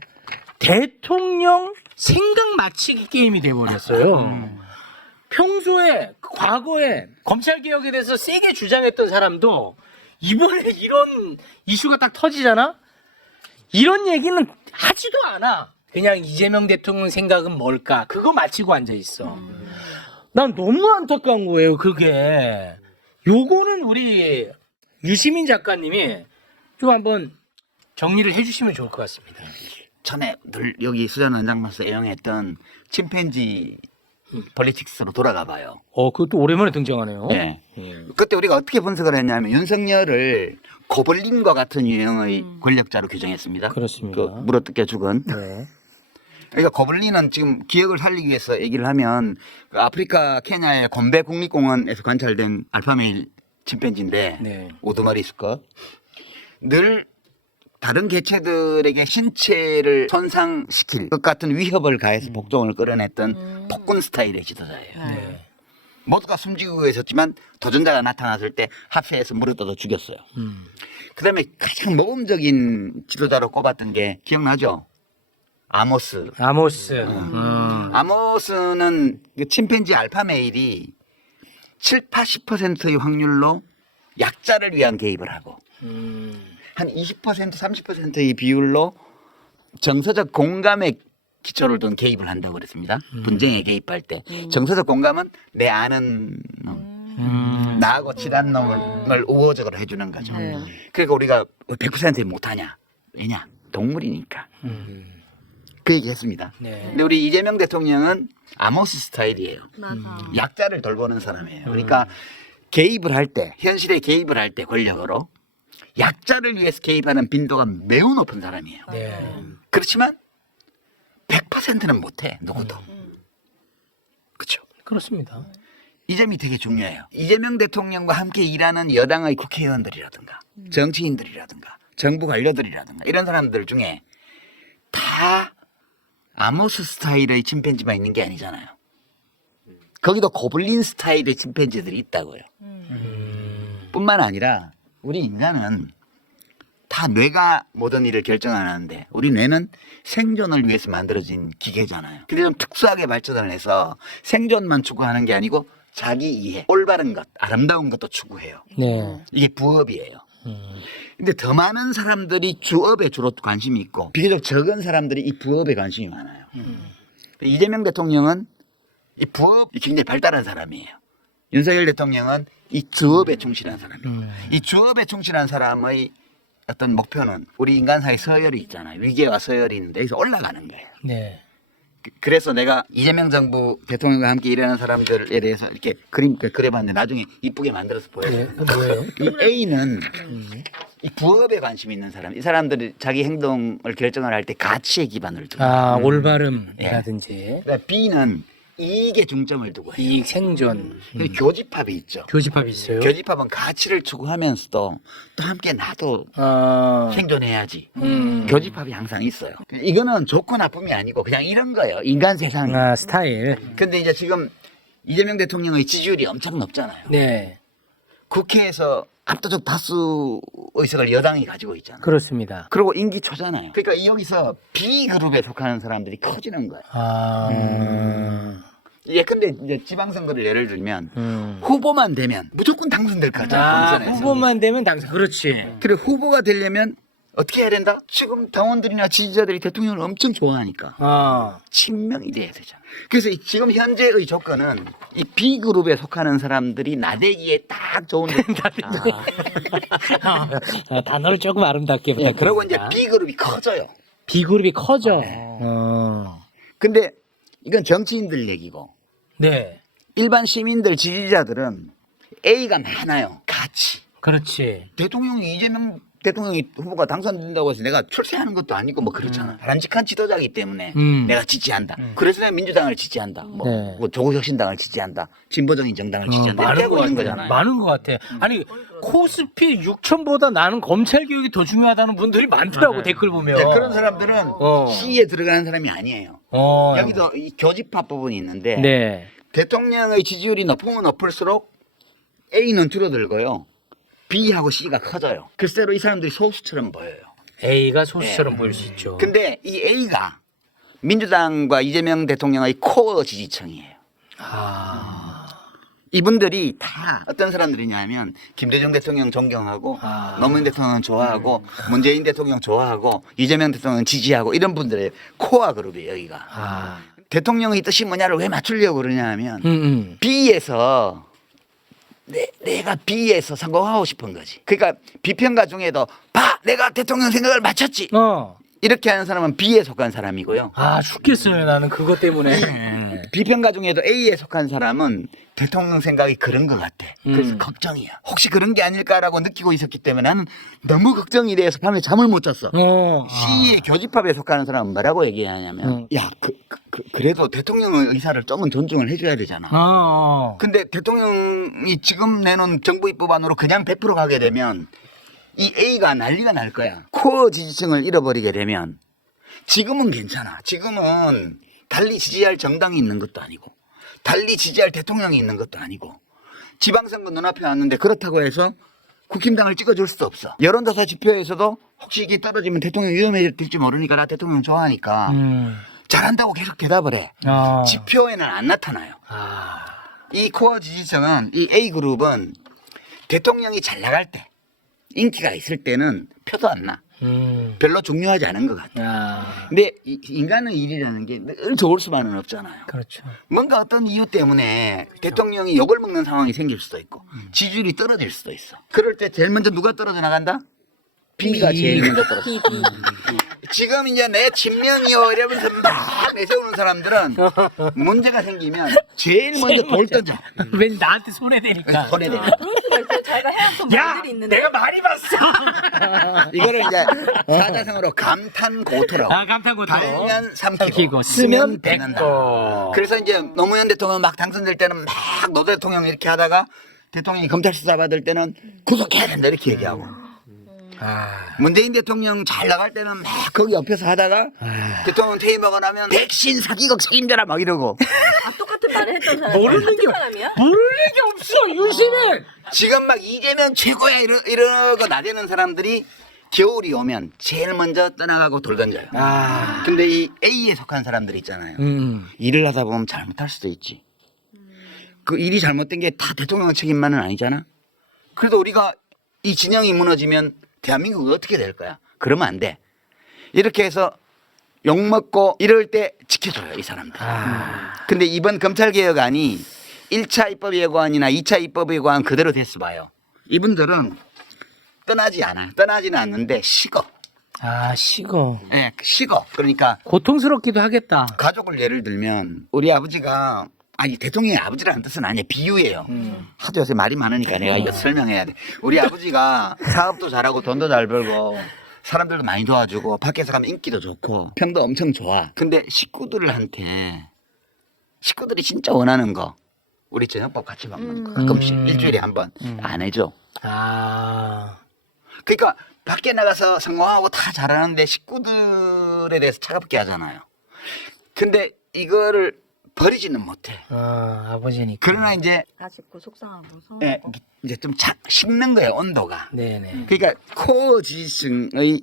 대통령 생각 맞추기 게임이 돼버렸어요. 평소에 과거에 검찰개혁에 대해서 세게 주장했던 사람도 이번에 이런 이슈가 딱 터지잖아? 이런 얘기는 하지도 않아. 그냥 이재명 대통령 생각은 뭘까? 그거 맞히고 앉아있어. 난 너무 안타까운 거예요, 그게. 요거는 우리 유시민 작가님이 좀 한번 정리를 해주시면 좋을 것 같습니다. 전에 늘 여기 수잔 원장님께서 애용했던 침팬지 폴리틱스로 돌아가 봐요. 그것도 오랜만에 등장하네요. 네. 그때 우리가 어떻게 분석을 했냐면 윤석열을 고블린과 같은 유형의 권력자로 규정했습니다. 그렇습니다. 그 물어뜯겨 죽은. 네. 그러니까 고블린은 지금 기억을 살리기 위해서 얘기를 하면 그 아프리카 케냐의 곰베 국립공원에서 관찰된 알파메일 침팬지인데 네. 우두머리 수컷 늘 다른 개체들에게 신체를 손상시킬 것 같은 위협을 가해서 복종을 끌어냈던 폭군 스타일의 지도자예요. 네. 모두가 숨지고 있었지만 도전자가 나타났을 때 합세해서 물을 떠서 죽였어요. 그다음에 가장 모범적인 지도자로 꼽았던 게 기억나죠? 아모스. 아모스. 아모스는 그 침팬지 알파메일이 7, 80%의 확률로 약자를 위한 개입을 하고 한 20% 30%의 비율로 정서적 공감에 기초를 둔 개입을 한다고 그랬습니다. 분쟁에 개입할 때 정서적 공감은 내 아는 놈, 나하고 친한 놈을 우호적으로 해주는 거죠. 그러니까 우리가 100% 못하냐? 왜냐? 동물이니까. 그 얘기했습니다. 네. 근데 우리 이재명 대통령은 아모스 스타일이에요. 맞아. 약자를 돌보는 사람이에요. 그러니까 개입을 할 때, 현실에 개입을 할 때 권력으로 약자를 위해서 개입하는 빈도가 매우 높은 사람이에요. 네. 그렇지만 100%는 못해, 누구도. 그렇죠. 그렇습니다. 이 점이 되게 중요해요. 이재명 대통령과 함께 일하는 여당의 국회의원들이라든가 정치인들이라든가 정부 관료들이라든가 이런 사람들 중에 다 아모스 스타일의 침팬지만 있는 게 아니잖아요. 거기도 고블린 스타일의 침팬지들이 있다고요. 뿐만 아니라 우리 인간은 다 뇌가 모든 일을 결정 안 하는데 우리 뇌는 생존을 위해서 만들어진 기계잖아요. 근데 좀 특수하게 발전을 해서 생존만 추구하는 게 아니고 자기 이해, 올바른 것, 아름다운 것도 추구해요. 네. 이게 부업이에요. 근데 더 많은 사람들이 주업에 주로 관심이 있고 비교적 적은 사람들이 이 부업에 관심이 많아요. 이재명 대통령은 이 부업이 굉장히 발달한 사람이에요. 윤석열 대통령은 이 주업에 충실한 사람이에요. 이 주업에 충실한 사람의 어떤 목표는 우리 인간사의 서열이 있잖아요. 위계와 서열이 있는데 여기서 올라가는 거예요. 네. 그래서 내가 이재명 정부 대통령과 함께 일하는 사람들에 대해서 이렇게 그려봤는데 나중에 이쁘게 만들어서 보여요. 네. 뭐예요? 이 A는 이 부업에 관심이 있는 사람, 이 사람들이 자기 행동을 결정을 할 때 가치에 기반을 두고. 아, 올바름이라든지 그다음에 B는 이익에 중점을 두고 해요. 이익 생존. 그리고 교집합이 있죠. 교집합이 있어요. 교집합은 가치를 추구하면서도 또 함께 나도 아, 생존해야지. 교집합이 항상 있어요. 이거는 좋고 나쁨이 아니고 그냥 이런 거예요. 인간 세상. 아, 스타일. 근데 이제 지금 이재명 대통령의 지지율이 엄청 높잖아요. 네. 국회에서 압도적 다수 의석을 여당이 가지고 있잖아요. 그렇습니다. 그리고 임기 초잖아요. 그러니까 여기서 B그룹에 속하는 사람들이 커지는 거예요. 아, 예컨대 이제 지방선거를 예를 들면 후보만 되면 무조건 당선될 것 같잖아요. 본선에서. 후보만 되면 당선. 그렇지. 그리고 후보가 되려면 어떻게 해야 된다? 지금 당원들이나 지지자들이 대통령을 엄청 좋아하니까 아, 친명이 돼야 되잖아. 그래서 지금 현재의 조건은 이 B그룹에 속하는 사람들이 나대기에 딱 좋은 단어를 조금 아름답게 부탁드립니다. 그리고 이제 B그룹이 커져요. B그룹이 커져. 근데 이건 정치인들 얘기고 네. 일반 시민들 지지자들은 A가 많아요. 가치. 그렇지. 대통령이 이재명 대통령이 후보가 당선된다고 해서 내가 출세하는 것도 아니고 뭐 그렇잖아. 바람직한 지도자이기 때문에 내가 지지한다. 그래서 내가 민주당을 지지한다. 뭐, 네. 뭐 조국혁신당을 지지한다. 진보적인 정당을 지지한다. 이렇게 하고 있는 거잖아요. 많은 것 같아. 아니 코스피 6천보다 나는 검찰 교육이 더 중요하다는 분들이 많더라고 댓글 보면. 네, 그런 사람들은 C에 들어가는 사람이 아니에요. 여기도 이 교집합 부분이 있는데 네. 대통령의 지지율이 높으면 높을수록 A는 줄어들고요. B하고 C가 커져요. 글쎄로 이 사람들이 소수처럼 보여요. A가 소수처럼 보일 수 있죠. 근데 이 A가 민주당과 이재명 대통령의 코어 지지층이에요. 이분들이 다 어떤 사람들이냐면 김대중 대통령 존경하고 노무현 대통령 좋아하고 문재인 대통령 좋아하고 이재명 대통령 지지하고 이런 분들의 코어 그룹이에요. 여기가. 대통령의 뜻이 뭐냐를 왜 맞추려고 그러냐 하면 B에서 내가 B에서 성공하고 싶은 거지. 그러니까 비평가 중에도 봐 내가 대통령 생각을 맞췄지. 이렇게 하는 사람은 B에 속한 사람이고요. 아 죽겠어요 나는 그것 때문에. 비평가 중에도 A에 속한 사람은 대통령 생각이 그런 것 같아. 그래서 걱정이야. 혹시 그런 게 아닐까라고 느끼고 있었기 때문에 나는 너무 걱정이 돼서 밤에 잠을 못 잤어. C의 교집합에 속하는 사람은 뭐라고 얘기하냐면 야 그래도 대통령의 의사를 조금 존중을 해줘야 되잖아. 근데 대통령이 지금 내놓은 정부 입법안으로 그냥 100% 가게 되면 이 A가 난리가 날 거야. 코어 지지층을 잃어버리게 되면 지금은 괜찮아. 지금은 달리 지지할 정당이 있는 것도 아니고 달리 지지할 대통령이 있는 것도 아니고 지방선거 눈앞에 왔는데 그렇다고 해서 국힘당을 찍어줄 수도 없어. 여론조사 지표에서도 혹시 이게 떨어지면 대통령 위험해질지 모르니까 나 대통령 좋아하니까 잘한다고 계속 대답을 해. 지표에는 안 나타나요. 이 코어 지지층은 이 A그룹은 대통령이 잘 나갈 때, 인기가 있을 때는 표도 안 나. 별로 중요하지 않은 것 같아. 아, 근데 인간의 일이라는 게 늘 좋을 수만은 없잖아요. 그렇죠. 뭔가 어떤 이유 때문에 대통령이 욕을 먹는 상황이 생길 수도 있고 지지율이 떨어질 수도 있어. 그럴 때 제일 먼저 누가 떨어져 나간다? B가 제일 먼저 떨어져. 지금 이제 내 친명이요 이러면서 막 내세우는 사람들은 문제가 생기면 제일 먼저 돌 던져. 왠지 나한테 손해되니까. 손에 대고. 그럴 수가 있어요. 자기가 해왔던 야, 말들이 있는데. 내가 많이 봤어. 이거를 이제 사자성어로 감탄고토라고. 아, 감탄고토. 달면 삼키고, 삼키고 쓰면 백는다. 백고. 그래서 이제 노무현 대통령 막 당선될 때는 막 노 대통령 이렇게 하다가 대통령이 검찰 수사 받을 때는 구속해야 된다 이렇게 얘기하고 아, 문재인 대통령 잘 나갈 때는 막 거기 옆에서 하다가 대통령 퇴임하고 나면 백신 사기극 책임져라 막 이러고 아, 똑같은 말을 했던 사람이 모르는 같은 게 사람이야? 모를 게 없어, 유시는. 지금 막 이재명 최고야 이러고 나대는 사람들이 겨울이 오면 제일 먼저 떠나가고 돌 던져요. 아, 근데 이 A에 속한 사람들 있잖아요. 일을 하다 보면 잘못할 수도 있지. 그 일이 잘못된 게 다 대통령 책임만은 아니잖아. 그래도 우리가 이 진영이 무너지면 대한민국이 어떻게 될 거야? 그러면 안 돼. 이렇게 해서 욕먹고 이럴 때 지켜줘요, 이 사람들. 근데 이번 검찰개혁안이 1차 입법예고안이나 2차 입법예고안 그대로 됐어 봐요. 이분들은 떠나지 않아요. 떠나지는 않는데 식어. 아, 식어. 예, 식어. 그러니까 고통스럽기도 하겠다. 가족을 예를 들면 우리 아버지가 아니 대통령의 아버지라는 뜻은 아니에요. 비유예요. 하도 요새 말이 많으니까 내가 이거 설명해야 돼. 우리 아버지가 사업도 잘하고 돈도 잘 벌고 사람들도 많이 도와주고 밖에서 가면 인기도 좋고 평도 엄청 좋아. 근데 식구들한테 식구들이 진짜 원하는 거 우리 저녁밥 같이 먹는 거 가끔씩 일주일에 한 번 안 해줘. 아, 그러니까 밖에 나가서 성공하고 다 잘하는데 식구들에 대해서 차갑게 하잖아요. 근데 이거를 버리지는 못해. 아버지니까. 그러나 이제 아쉽고 속상하고 예, 서운하고. 이제 좀 식는 거예요, 온도가. 네네. 그러니까 코어 지지층의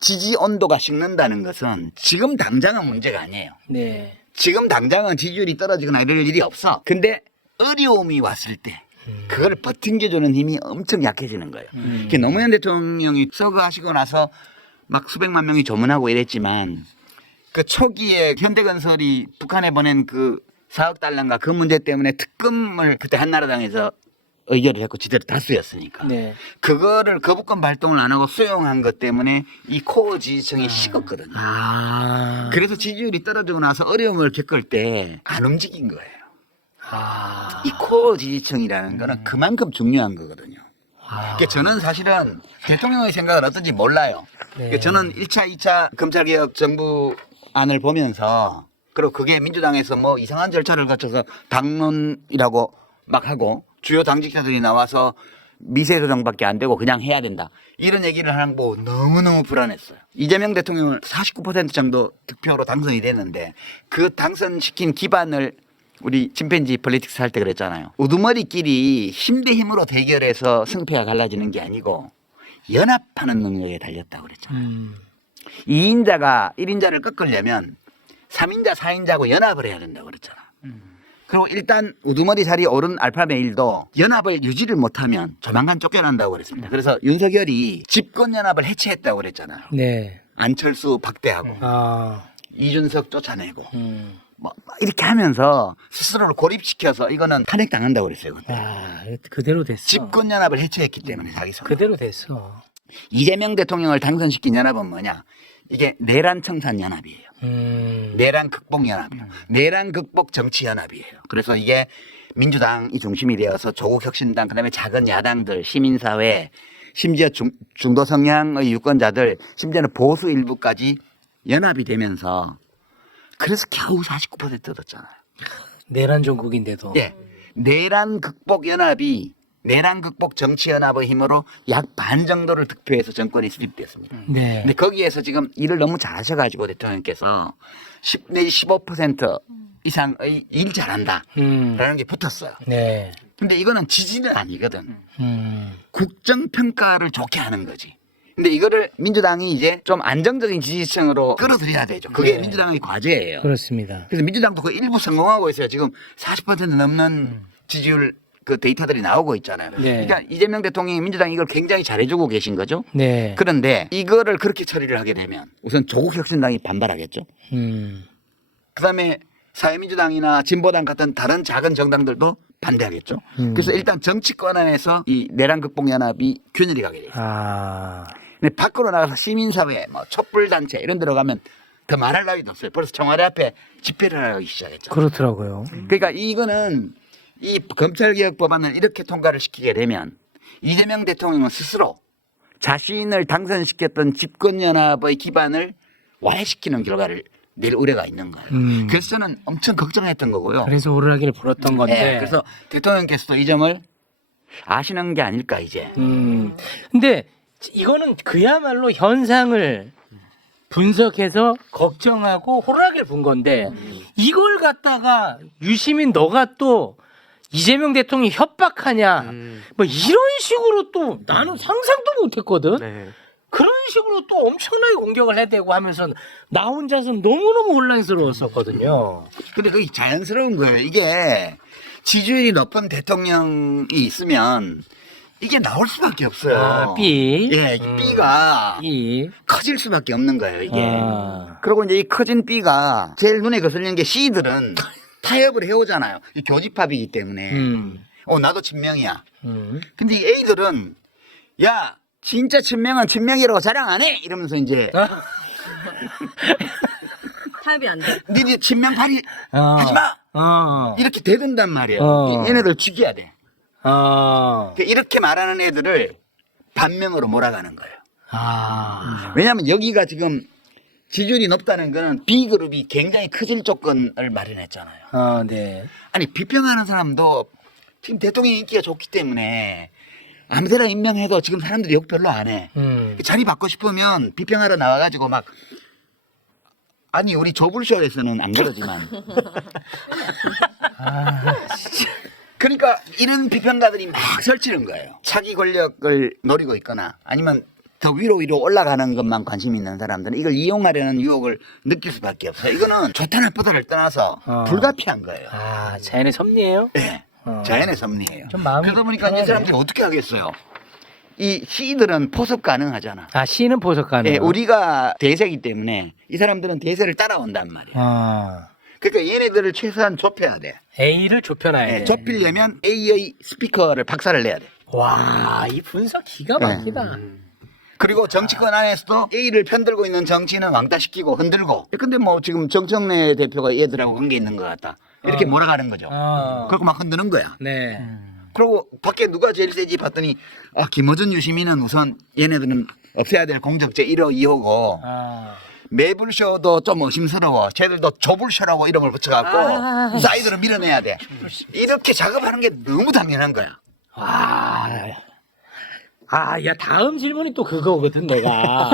지지 온도가 식는다는 것은 지금 당장은 문제가 아니에요. 네. 지금 당장은 지지율이 떨어지거나 이럴 일이 없어. 근데 어려움이 왔을 때 그걸 버팅겨주는 힘이 엄청 약해지는 거예요. 노무현 대통령이 서거하시고 나서 막 수백만 명이 조문하고 이랬지만 그 초기에 현대건설이 북한에 보낸 그 4억 달러인가 그 문제 때문에 특검을 그때 한나라당에서 의결을 했고 지대로 다수였으니까 네. 그거를 거부권 발동을 안 하고 수용한 것 때문에 이 코어 지지층이 식었거든요. 아, 그래서 지지율이 떨어지고 나서 어려움을 겪을 때 안 움직인 거예요. 아, 이 코어 지지층이라는 거는 그만큼 중요한 거거든요. 그러니까 저는 사실은 대통령의 생각은 어떤지 몰라요. 그러니까 저는 1차, 2차 검찰개혁 정부안을 보면서 그리고 그게 민주당에서 뭐 이상한 절차를 거쳐서 당론이라고 막 하고 주요 당직자들이 나와서 미세 조정밖에 안 되고 그냥 해야 된다. 이런 얘기를 하는 거 너무너무 불안했어요. 이재명 대통령은 49% 정도 득표로 당선이 됐는데 그 당선시킨 기반을 우리 침팬지 폴리틱스 할 때 그랬잖아요. 우두머리끼리 힘 대 힘으로 대결해서 승패가 갈라지는 게 아니고 연합하는 능력에 달렸다고 그랬잖아요. 2인자가 1인자를 꺾으려면 3인자, 4인자하고 연합을 해야 된다고 그랬잖아. 그리고 일단 우두머리 살이 오른 알파메일도 연합을 유지를 못하면 조만간 쫓겨난다고 그랬습니다. 그래서 윤석열이 집권연합을 해체했다고 그랬잖아요. 네. 안철수 박대하고 아, 이준석 쫓아내고 뭐 이렇게 하면서 스스로를 고립시켜서 이거는 탄핵당한다고 그랬어요. 그때. 아, 그대로 됐어. 집권연합을 해체했기 때문에 자기 손. 그대로 됐어. 이재명 대통령을 당선시킨 연합은 뭐냐? 이게 내란 청산 연합이에요. 내란 극복 연합이에요. 내란 극복 정치 연합이에요. 그래서 이게 민주당이 중심이 되어서 조국 혁신당 그다음에 작은 야당들 시민사회 심지어 중도 성향의 유권자들 심지어는 보수 일부까지 연합이 되면서 그래서 겨우 49% 얻었잖아요. 내란 종국인데도. 예. 내란 극복 연합이 내란 극복 정치 연합의 힘으로 약 반 정도를 득표해서 정권이 수립됐습니다. 네. 근데 거기에서 지금 일을 너무 잘하셔가지고 대통령께서 10 내지 15% 이상의 일 잘한다. 라는 게 붙었어요. 네. 근데 이거는 지지는 아니거든. 음. 국정평가를 좋게 하는 거지. 근데 이거를 민주당이 이제 좀 안정적인 지지층으로 끌어들여야 되죠. 그게 네. 민주당의 과제예요. 그렇습니다. 그래서 민주당도 그 일부 성공하고 있어요. 지금 40% 넘는 지지율 그 데이터들이 나오고 있잖아요. 네. 그러니까 이재명 대통령이 민주당이 이걸 굉장히 잘해주고 계신 거죠. 네. 그런데 이거를 그렇게 처리를 하게 되면 우선 조국혁신당이 반발하겠죠. 그다음에 사회민주당이나 진보당 같은 다른 작은 정당들도 반대하겠죠. 그래서 일단 정치권 안에서 이 내란 극복 연합이 균열이 가게 돼요. 아. 근데 밖으로 나가서 시민사회, 뭐 촛불단체 이런 데로 가면 더 말할 나위도 없어요. 벌써 청와대 앞에 집회를 하기 시작했죠. 그렇더라고요. 그러니까 이거는 이 검찰개혁 법안을 이렇게 통과를 시키게 되면 이재명 대통령은 스스로 자신을 당선시켰던 집권연합의 기반을 와해시키는 결과를 낼 우려가 있는 거예요. 그래서 저는 엄청 걱정했던 거고요. 그래서 오르락기를 불었던 건데. 네, 그래서 대통령께서도 이 점을 아시는 게 아닐까 이제. 근데 이거는 그야말로 현상을 분석해서 걱정하고 호루라기를 분 건데 이걸 갖다가 유시민 너가 또 이재명 대통령이 협박하냐 뭐 이런 식으로 또 나는 상상도 못했거든. 네. 그런 식으로 또 엄청나게 공격을 해대고 하면서 나 혼자서 너무너무 혼란스러웠었거든요. 근데 그게 자연스러운 거예요. 이게 지지율이 높은 대통령이 있으면 이게 나올 수밖에 없어요. 아, B. 예, 이 B가 이. 커질 수밖에 없는 거예요, 이게. 아. 그리고 이제 이 커진 B가 제일 눈에 거슬리는 게 C들은 타협을 해오잖아요. 이 교집합이기 때문에. 나도 친명이야. 근데 이 A들은 야, 진짜 친명은 친명이라고 자랑 안 해! 이러면서 이제 타협이 안 돼. 니네 친명 발휘 하지 마! 이렇게 대든단 말이에요. 얘네들 죽여야 돼. 이렇게 말하는 애들을 반명으로 몰아가는 거예요. 왜냐하면 여기가 지금 지지율이 높다는 거는 B그룹이 굉장히 커질 조건을 마련했잖아요. 네. 아니 비평하는 사람도 지금 대통령 인기가 좋기 때문에 아무데나 임명해도 지금 사람들이 욕 별로 안 해. 자리 받고 싶으면 비평하러 나와가지고 막 아니 우리 조불쇼에서는 안 그러지만 그러니까 이런 비평가들이 막 설치는 거예요. 차기 권력을 노리고 있거나 아니면 더 위로 올라가는 것만 관심 있는 사람들은 이걸 이용하려는 유혹을 느낄 수밖에 없어요. 이거는 좋다 나쁘다를 떠나서 불가피한 거예요. 아, 자연의 섭리예요? 네. 자연의 섭리예요. 좀 마음이 그러다 보니까 편하네. 이 사람들이 어떻게 하겠어요? 이 C들은 포섭 가능하잖아. 아, C는 보석 가능. 예, 우리가 대세이기 때문에 이 사람들은 대세를 따라온단 말이야. 그러니까 얘네들을 최소한 좁혀야 돼. A를 좁혀놔야 돼. 예, 좁히려면 A의 스피커를 박살을 내야 돼. 와, 이 분석 기가 막히다. 그리고 정치권 안에서도 A를 편들고 있는 정치는 왕따시키고 흔들고. 근데 뭐 지금 정청래 대표가 얘들하고 관계 있는 것 같다. 이렇게 몰아가는 거죠. 그리고 막 흔드는 거야. 네. 그리고 밖에 누가 제일 세지 봤더니 김어준 유시민은 우선 얘네들은 없애야 될 공적제 1호 2호고 매불쇼도 좀 의심스러워. 쟤들도 조불쇼라고 이름을 붙여갖고 사이드로 밀어내야 돼. 이렇게 작업하는 게 너무 당연한 거야. 와. 아, 야, 다음 질문이 또 그거거든, 내가.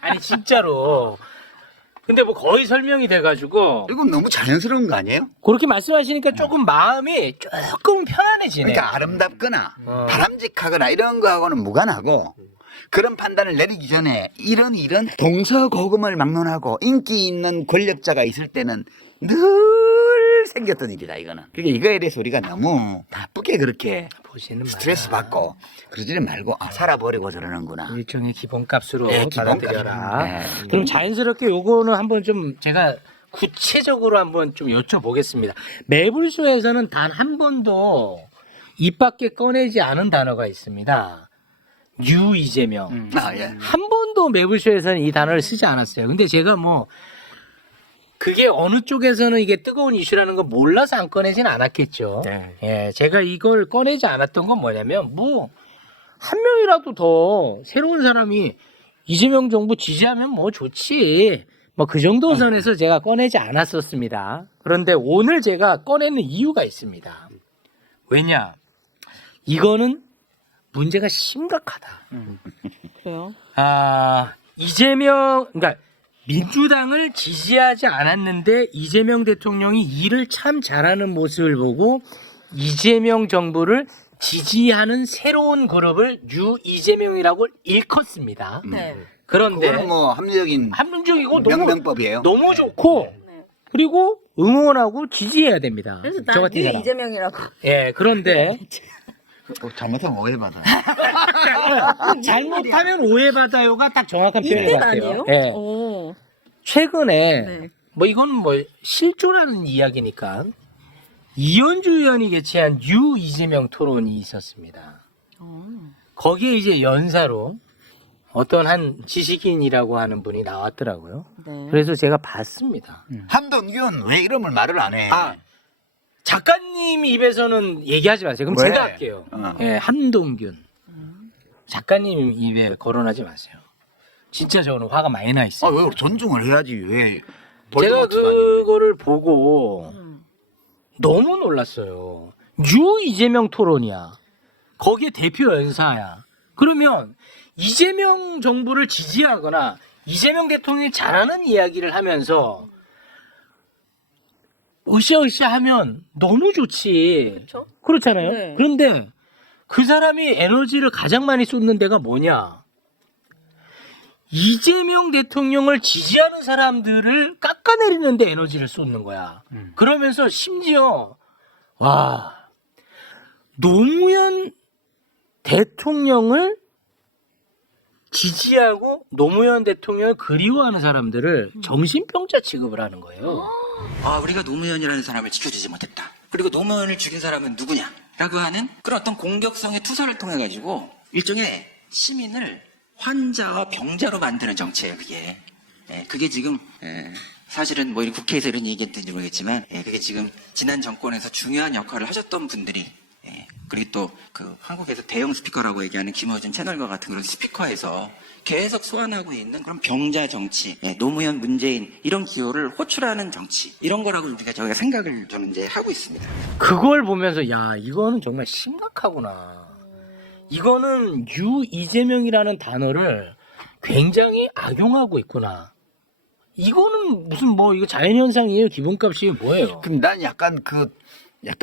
아니, 진짜로. 근데 뭐 거의 설명이 돼가지고. 이건 너무 자연스러운 거 아니에요? 그렇게 말씀하시니까 조금 마음이 조금 편안해지네. 그러니까 아름답거나 바람직하거나 이런 거하고는 무관하고 그런 판단을 내리기 전에 이런 동서고금을 막론하고 인기 있는 권력자가 있을 때는 늘 생겼던 일이다 이거는. 그러니까 이거에 대해서 우리가 너무 나쁘게 그렇게 보시는 스트레스 받고 그러지는 말고 살아버리고 저러는구나. 일종의 기본값으로 네, 받아들여라. 네. 그럼 자연스럽게 요거는 한번 좀 제가 구체적으로 한번 좀 여쭤보겠습니다. 매불쇼에서는 단 한 번도 입 밖에 꺼내지 않은 단어가 있습니다. 뉴 이재명. 예. 한 번도 매불쇼에서는 이 단어를 쓰지 않았어요. 근데 제가 뭐 그게 어느 쪽에서는 이게 뜨거운 이슈라는 거 몰라서 안 꺼내진 않았겠죠. 네. 예, 제가 이걸 꺼내지 않았던 건 뭐냐면 뭐 한 명이라도 더 새로운 사람이 이재명 정부 지지하면 뭐 좋지. 뭐 그 정도 선에서 제가 꺼내지 않았었습니다. 그런데 오늘 제가 꺼내는 이유가 있습니다. 왜냐? 이거는 문제가 심각하다. 그래요? 이재명, 그러니까 민주당을 지지하지 않았는데 이재명 대통령이 일을 참 잘하는 모습을 보고 이재명 정부를 지지하는 새로운 그룹을 뉴 이재명이라고 일컫습니다. 네. 그런데 그거는 뭐 합리적인 합리적이고 명명법이에요. 너무 좋고 그리고 응원하고 지지해야 됩니다. 그래서 저 난 같은 사람. 이재명이라고. 예, 그런데 잘못하면 오해받아요. 잘못하면 오해받아요가 딱 정확한 표현인 것 이때가 같아요. 아니에요? 예. 오. 최근에 네. 뭐 이건 뭐 실조라는 이야기니까 이현주 의원이 개최한 유 이재명 토론이 있었습니다. 거기에 이제 연사로 어떤 한 지식인이라고 하는 분이 나왔더라고요. 네. 그래서 제가 봤습니다. 한동균 왜 이름을 말을 안 해? 아, 작가님 입에서는 얘기하지 마세요. 그럼 왜? 제가 할게요. 어. 예, 한동균. 작가님 입에 거론하지 마세요. 진짜 저는 화가 많이 나 있어요. 왜 존중을 해야지 왜? 제가 볼트마트도 아니고. 그거를 보고 너무 놀랐어요. 유 이재명 토론이야. 거기에 대표 연사야. 그러면 이재명 정부를 지지하거나 이재명 대통령이 잘하는 이야기를 하면서 으쌰으쌰 하면 너무 좋지. 그렇죠? 그렇잖아요. 네. 그런데 그 사람이 에너지를 가장 많이 쏟는 데가 뭐냐? 이재명 대통령을 지지하는 사람들을 깎아내리는 데 에너지를 쏟는 거야. 그러면서 심지어 와, 노무현 대통령을 지지하고 노무현 대통령을 그리워하는 사람들을 정신병자 취급을 하는 거예요. 아, 우리가 노무현이라는 사람을 지켜주지 못했다. 그리고 노무현을 죽인 사람은 누구냐? 라고 하는 그런 어떤 공격성의 투사를 통해가지고 일종의 시민을 환자와 병자로 만드는 정치예요, 그게. 예, 그게 지금, 사실은 뭐 국회에서 이런 얘기했는지 모르겠지만, 그게 지금 지난 정권에서 중요한 역할을 하셨던 분들이, 그리고 또 그 한국에서 대형 스피커라고 얘기하는 김어준 채널과 같은 그런 스피커에서 계속 소환하고 있는 그런 병자 정치, 노무현, 문재인 이런 기호를 호출하는 정치 이런 거라고 저희가 생각을 저는 이제 하고 있습니다. 그걸 보면서 야, 이거는 정말 심각하구나. 이거는 유 이재명이라는 단어를 굉장히 악용하고 있구나. 이거는 무슨 뭐 이거 자연현상이에요? 기본값이 뭐예요? 그럼 난 약간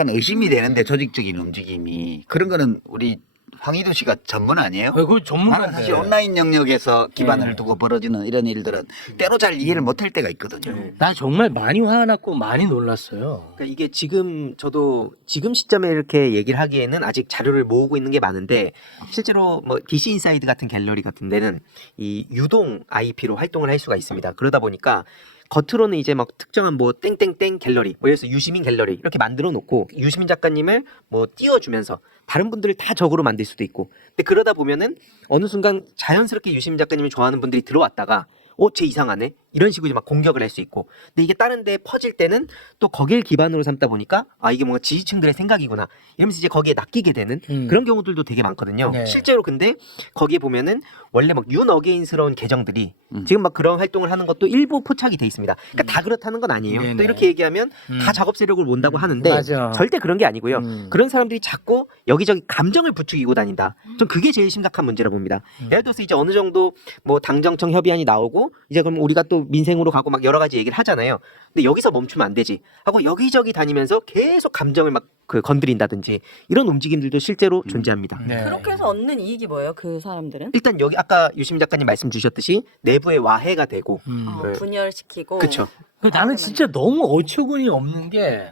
의심이 되는데 조직적인 움직임이 그런 거는 우리 황희도 씨가 전문 아니에요? 그거 전문가인데. 나는 사실 온라인 영역에서 기반을 두고 벌어지는 이런 일들은 때로 잘 이해를 못할 때가 있거든요. 나 정말 많이 화났고 많이 놀랐어요. 그러니까 이게 지금 저도 지금 시점에 이렇게 얘기를 하기에는 아직 자료를 모으고 있는 게 많은데 실제로 뭐 DC 인사이드 같은 갤러리 같은 데는 이 유동 IP로 활동을 할 수가 있습니다. 그러다 보니까 겉으로는 이제 막 특정한 뭐 땡땡땡 갤러리, 뭐 예를 들어서 유시민 갤러리 이렇게 만들어 놓고 유시민 작가님을 뭐 띄워주면서 다른 분들을 다 적으로 만들 수도 있고. 근데 그러다 보면은 어느 순간 자연스럽게 유시민 작가님을 좋아하는 분들이 들어왔다가 쟤 이상하네? 이런 식으로 이제 막 공격을 할 수 있고. 근데 이게 다른 데 퍼질 때는 또 거길 기반으로 삼다 보니까 이게 뭔가 지지층들의 생각이구나. 이러면서 이제 거기에 낚이게 되는 그런 경우들도 되게 많거든요. 네. 실제로 근데 거기에 보면은 원래 막 윤어게인스러운 계정들이 지금 막 그런 활동을 하는 것도 일부 포착이 돼 있습니다. 그러니까 다 그렇다는 건 아니에요. 네네. 또 이렇게 얘기하면 다 작업 세력을 몬다고 하는데 맞아. 절대 그런 게 아니고요. 그런 사람들이 자꾸 여기저기 감정을 부추기고 다닌다. 전 그게 제일 심각한 문제라고 봅니다. 예를 들어서 이제 어느 정도 뭐 당정청 협의안이 나오고 이제 그럼 우리가 또 민생으로 가고 막 여러 가지 얘기를 하잖아요. 근데 여기서 멈추면 안 되지 하고 여기저기 다니면서 계속 감정을 막 건드린다든지 이런 움직임들도 실제로 존재합니다. 네. 그렇게 해서 얻는 이익이 뭐예요? 그 사람들은? 일단 여기 아까 유시민 작가님 말씀 주셨듯이 내부의 와해가 되고 네. 분열시키고. 그렇죠. 나는 진짜 너무 어처구니 없는 게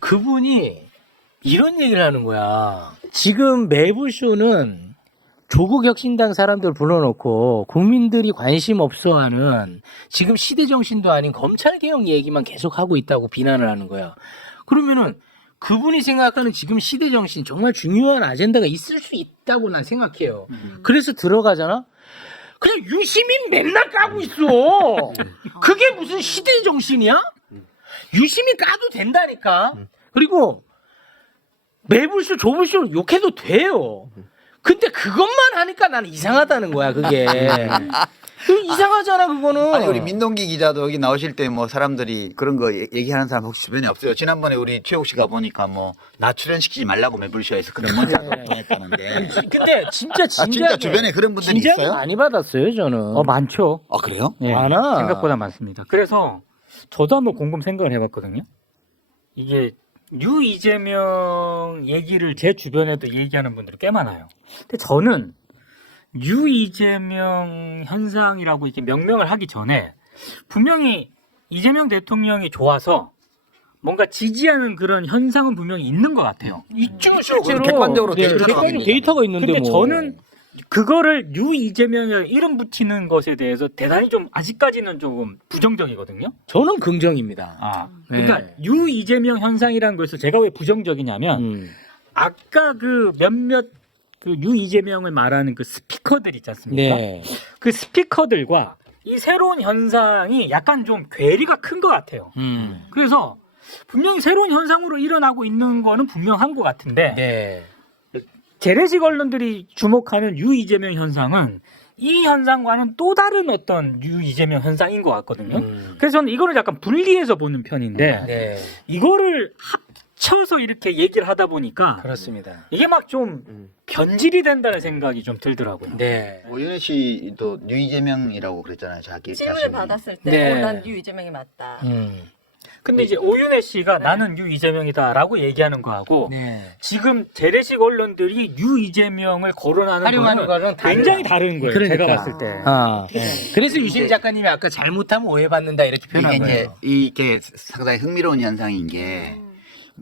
그분이 이런 얘기를 하는 거야. 지금 매불쇼는 조국 혁신당 사람들 불러놓고 국민들이 관심 없어하는 지금 시대 정신도 아닌 검찰 개혁 얘기만 계속 하고 있다고 비난을 하는 거야. 그러면은 그분이 생각하는 지금 시대 정신 정말 중요한 아젠다가 있을 수 있다고 난 생각해요. 그래서 들어가잖아. 그냥 유시민 맨날 까고 있어. 그게 무슨 시대 정신이야? 유시민 까도 된다니까. 그리고 매불쇼 조불쇼 욕해도 돼요. 근데 그것만 하니까 나는 이상하다는 거야, 그게. 그 이상하잖아, 그거는. 아니 우리 민동기 기자도 여기 나오실 때 뭐 사람들이 그런 거 얘기하는 사람 혹시 주변에 없어요? 지난번에 우리 최욱 씨가 보니까 뭐 나 출연시키지 말라고 매불쇼에서 그런 문자도 통했다는데. 근데 진짜 진지하게. 진짜 주변에 그런 분들이 진지하게 있어요? 많이 받았어요, 저는. 많죠. 아 그래요? 예, 많아. 생각보다 많습니다. 그래서 저도 한번 곰곰 생각을 해봤거든요. 이게 유 이재명 얘기를 제 주변에도 얘기하는 분들이 꽤 많아요. 근데 저는 유 이재명 현상이라고 이렇게 명명을 하기 전에 분명히 이재명 대통령이 좋아서 뭔가 지지하는 그런 현상은 분명히 있는 것 같아요. 있죠, 그건 객관적으로 데이터가 있는데 근데 뭐. 저는 그거를 유 이재명에 이름 붙이는 것에 대해서 대단히 좀 아직까지는 조금 부정적이거든요. 저는 긍정입니다. 아, 네. 그러니까 유 이재명 현상이라는 것을 제가 왜 부정적이냐면 아까 그 몇몇 그 유 이재명을 말하는 그 스피커들 있지 않습니까? 네. 그 스피커들과 이 새로운 현상이 약간 좀 괴리가 큰 것 같아요. 그래서 분명히 새로운 현상으로 일어나고 있는 거는 분명한 것 같은데 네. 재래식 언론들이 주목하는 유 이재명 현상은 이 현상과는 또 다른 어떤 유 이재명 현상인 것 같거든요. 그래서 저는 이거를 약간 분리해서 보는 편인데 네. 이거를 합쳐서 이렇게 얘기를 하다 보니까 그렇습니다. 이게 막 좀 변질이 된다는 생각이 좀 들더라고요. 네. 오윤혜 씨도 유이재명이라고 그랬잖아요. 자기 질문을 자신이. 받았을 때, 네. 난 이재명이 맞다. 근데 이제 오윤혜 씨가 나는 유 이재명이다라고 얘기하는 거하고 네. 지금 재래식 언론들이 유 이재명을 거론하는 활용하는 거는 굉장히 다른 거예요. 그러니까. 제가 봤을 때. 아, 네. 그래서 유신 작가님이 아까 잘못하면 오해받는다 이렇게 이게 표현한 이제 거예요. 이게 상당히 흥미로운 현상인 게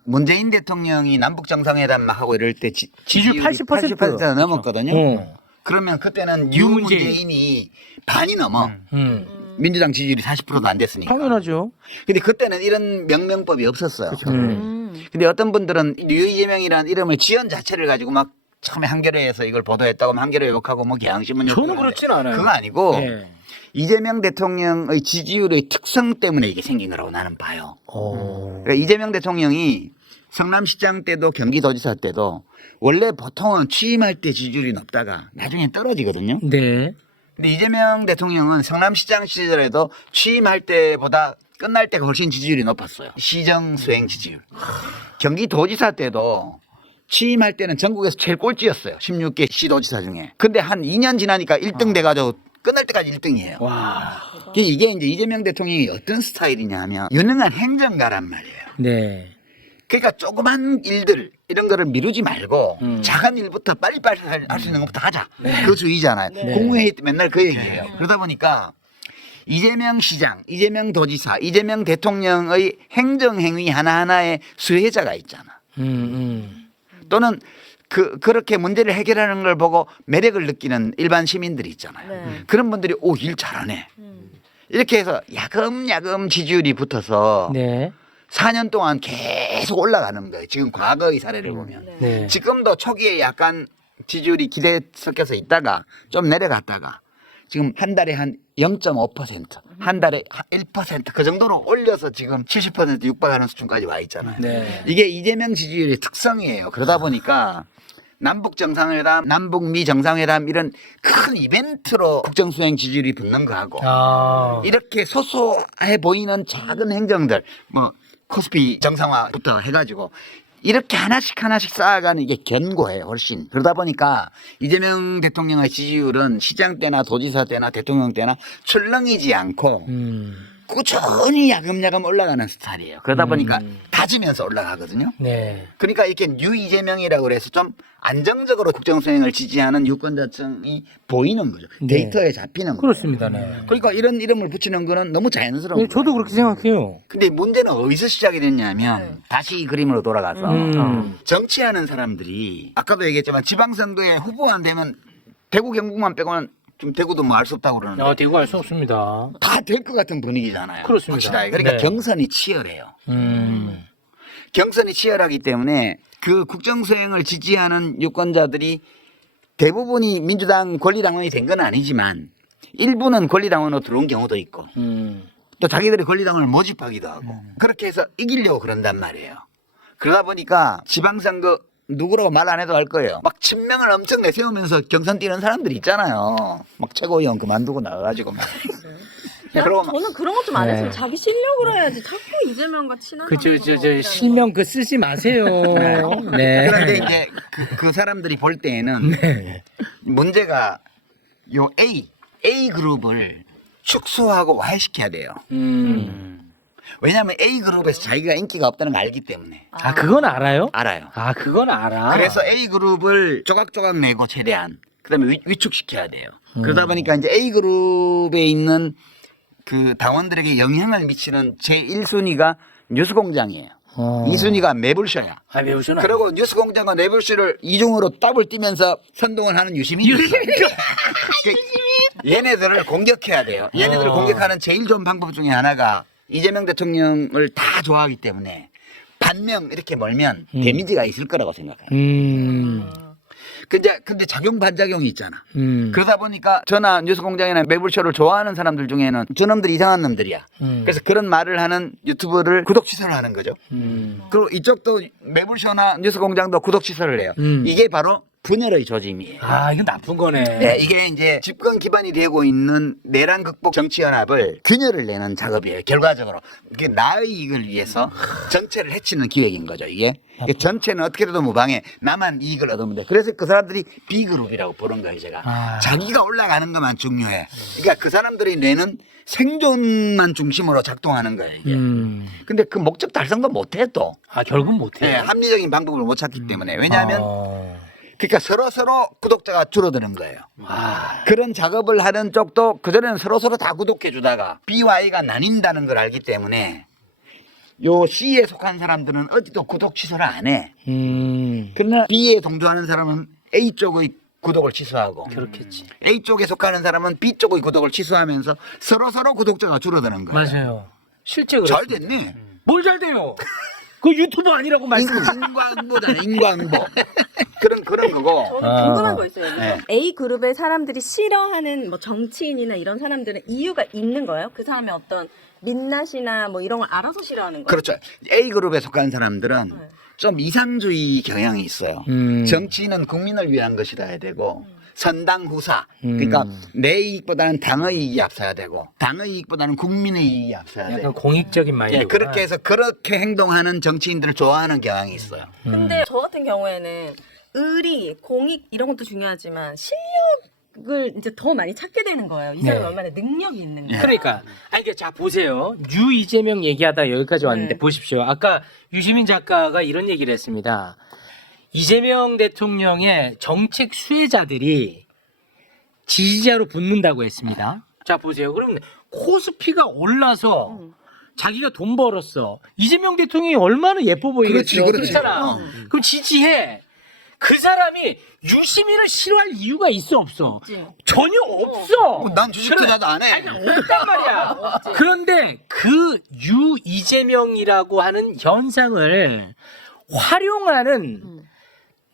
문재인 대통령이 남북 정상회담 막 하고 이럴 때 지지율 80%. 80%가 넘었거든요. 어. 그러면 그때는 유문재인. 유문재인이 반이 넘어. 음. 민주당 지지율이 40%도 안 됐으니까. 당연하죠. 근데 그때는 이런 명명법이 없었어요. 음. 근데 어떤 분들은 유이재명이라는 이름을 지연 자체를 가지고 막 처음에 한겨레에서 이걸 보도했다고 하면 한겨레 욕하고 뭐 경향신문 욕하고 저는 그렇진 않아요. 그거 아니고 네. 이재명 대통령의 지지율의 특성 때문에 이게 생긴 거라고 나는 봐요. 그러니까 이재명 대통령이 성남시장 때도 경기도지사 때도 원래 보통은 취임할 때 지지율이 높다가 나중에 떨어지거든요. 네. 근데 이재명 대통령은 성남시장 시절에도 취임할 때보다 끝날 때가 훨씬 지지율이 높았어요. 시정 수행 지지율. 경기도지사 때도 취임할 때는 전국에서 제일 꼴찌였어요. 16개 시도지사 중에. 근데 한 2년 지나니까 1등 돼가지고 끝날 때까지 1등이에요. 와. 이게 이제 이재명 대통령이 어떤 스타일이냐 하면 유능한 행정가란 말이에요. 네. 그러니까 조그만 일들 이런 거를 미루지 말고 작은 일부터 빨리빨리 할 수 있는 것부터 하자. 그 주의잖아요. 국무회의 때 맨날 그 얘기예요. 그러다 보니까 이재명 시장, 이재명 도지사, 이재명 대통령의 행정행위 하나하나에 수혜자가 있잖아. 또는 그렇게 문제를 해결하는 걸 보고 매력을 느끼는 일반 시민들이 있잖아요. 네. 그런 분들이 오, 일 잘하네. 이렇게 해서 야금야금 지지율이 붙어서 네. 4년 동안 계속 올라가는 거예요. 지금 과거의 사례를 보면. 네. 지금도 초기에 약간 지지율이 기대 섞여서 있다가 좀 내려갔다가 지금 한 달에 한 0.5%, 한 달에 1%, 그 정도로 올려서 지금 70% 육박하는 수준까지 와 있잖아요. 네. 이게 이재명 지지율의 특성이에요. 그러다 보니까 남북 정상회담, 남북미 정상회담 이런 큰 이벤트로 국정수행 지지율이 붙는 거하고 아. 이렇게 소소해 보이는 작은 행정들, 뭐 코스피 정상화부터 해가지고 이렇게 하나씩 쌓아가는 이게 견고해요, 훨씬. 그러다 보니까 이재명 대통령의 지지율은 시장 때나 도지사 때나 대통령 때나 출렁이지 않고 꾸준히 야금야금 올라가는 스타일이에요. 그러다 보니까 다지면서 올라가거든요. 네. 그러니까 이렇게 뉴 이재명이라고 그래서 좀 안정적으로 국정수행을 지지하는 유권자층이 보이는 거죠. 네. 데이터에 잡히는 거죠. 그렇습니다. 네. 그러니까 이런 이름을 붙이는 거는 너무 자연스러운 네, 거예요. 저도 그렇게 생각해요. 근데 문제는 어디서 시작이 됐냐면 다시 이 그림으로 돌아가서 정치하는 사람들이 아까도 얘기했지만 지방선거에 후보 안 되면 대구 경북만 빼고는 좀 대구도 뭐 알 수 없다고 그러는데 대구 알 수 없습니다. 다 될 것 같은 분위기잖아요. 그렇습니다. 확실하게. 그러니까 네. 경선이 치열해요. 경선이 치열하기 때문에 그 국정수행을 지지하는 유권자들이 대부분이 민주당 권리당원이 된 건 아니지만 일부는 권리당원으로 들어온 경우도 있고 또 자기들이 권리당원을 모집하기도 하고 그렇게 해서 이기려고 그런단 말이에요. 그러다 보니까 지방선거 누구라고 말 안 해도 알 거예요. 막 친명을 엄청 내세우면서 경선 뛰는 사람들이 있잖아요. 막 최고위원 그만두고 나가가지고 막. 그러고 막 저는 그런 것 좀 안 네. 했으면 자기 실력으로 해야지. 자꾸 이재명과 친한 그쵸, 사람하고 실명 그 쓰지 마세요. 네. 그런데 이제 그 사람들이 볼 때에는 문제가 요 A 그룹을 축소하고 와해시켜야 돼요. 왜냐하면 A 그룹에서 자기가 인기가 없다는 걸 알기 때문에 아, 그건 알아요? 알아요. 아, 그건 알아. 그래서 A 그룹을 조각조각 내고 최대한 그다음에 위축시켜야 돼요. 그러다 보니까 이제 A 그룹에 있는 그 당원들에게 영향을 미치는 제1순위가 뉴스공장이에요. 어. 2순위가 매불쇼야. 아, 매우시나? 그리고 뉴스공장과 매불쇼를 이중으로 더블 뛰면서 선동을 하는 유시민이 있어요. 얘네들을 공격해야 돼요. 얘네들을 공격하는 제일 좋은 방법 중에 하나가 이재명 대통령을 다 좋아하기 때문에 반명 이렇게 멀면 데미지가 있을 거라고 생각해요. 근데 작용 반작용이 있잖아. 그러다 보니까 저나 뉴스공장이나 매불쇼를 좋아하는 사람들 중에는 저놈들 이상한 놈들이야. 그래서 그런 말을 하는 유튜브를 구독 취소를 하는 거죠. 그리고 이쪽도 매불쇼나 뉴스공장도 구독 취소를 해요. 이게 바로 분열의 조짐이에요. 아, 이건 나쁜 거네. 네, 이게 이제 집권 기반이 되고 있는 내란 극복 정치연합을 균열을 내는 작업이에요. 결과적으로 이게 나의 이익을 위해서 전체를 해치는 기획인 거죠. 이게 전체는 어떻게든 무방해. 나만 이익을 얻으면 돼. 그래서 그 사람들이 B그룹이라고 부른 거예요. 제가 자기가 올라가는 것만 중요해. 그러니까 그 사람들이 내는 생존만 중심으로 작동하는 거예요. 이게. 근데 그 목적 달성도 못해 또. 아, 결국은 못해. 네, 합리적인 방법을 못 찾기 때문에. 왜냐하면 그러니까 서로 구독자가 줄어드는 거예요. 그런 작업을 하는 쪽도 그전에는 서로 다 구독해 주다가 B와 A가 나뉜다는 걸 알기 때문에 요 C에 속한 사람들은 어디도 구독 취소를 안 해. 그러나 B에 동조하는 사람은 A 쪽의 구독을 취소하고 그렇겠지. A 쪽에 속하는 사람은 B 쪽의 구독을 취소하면서 서로 구독자가 줄어드는 거예요. 맞아요. 실제 그래. 잘 됐네. 뭘 잘 돼요? 그 유튜브 아니라고 말씀. 인과응보잖아. 인과응보. 그런 거고. 저는 궁금한 거 있어요. 네. A 그룹의 사람들이 싫어하는 뭐 정치인이나 이런 사람들은 이유가 있는 거예요? 그 사람의 어떤 민낯이나 뭐 이런 걸 알아서 싫어하는 거예요? 그렇죠. A그룹에 속한 사람들은 좀 이상주의 경향이 있어요. 정치는 국민을 위한 것이라 해야 되고 선당후사. 그러니까 내 이익보다는 당의 이익이 앞서야 되고 당의 이익보다는 국민의 이익이 앞서야 약간 되고. 공익적인 마인드. 예, 그렇게 해서 그렇게 행동하는 정치인들을 좋아하는 경향이 있어요. 근데 저 같은 경우에는 의리, 공익 이런 것도 중요하지만 실력을 이제 더 많이 찾게 되는 거예요. 이 사람이 네. 얼마나 능력이 있는 가 그러니까 아니 그러니까 자 보세요. 유 이재명 얘기하다 여기까지 왔는데 네. 보십시오. 아까 유시민 작가가 이런 얘기를 했습니다. 이재명 대통령의 정책 수혜자들이 지지자로 붙는다고 했습니다. 자 보세요. 그럼 코스피가 올라서 자기가 돈 벌었어. 이재명 대통령이 얼마나 예뻐 보이겠죠. 그렇지. 그렇잖아. 그럼 지지해. 그 사람이 유시민을 싫어할 이유가 있어 없어? 전혀 없어. 난 주식 투자도 안 해. 아니, 없단 말이야. 그런데 그 유 이재명이라고 하는 현상을 활용하는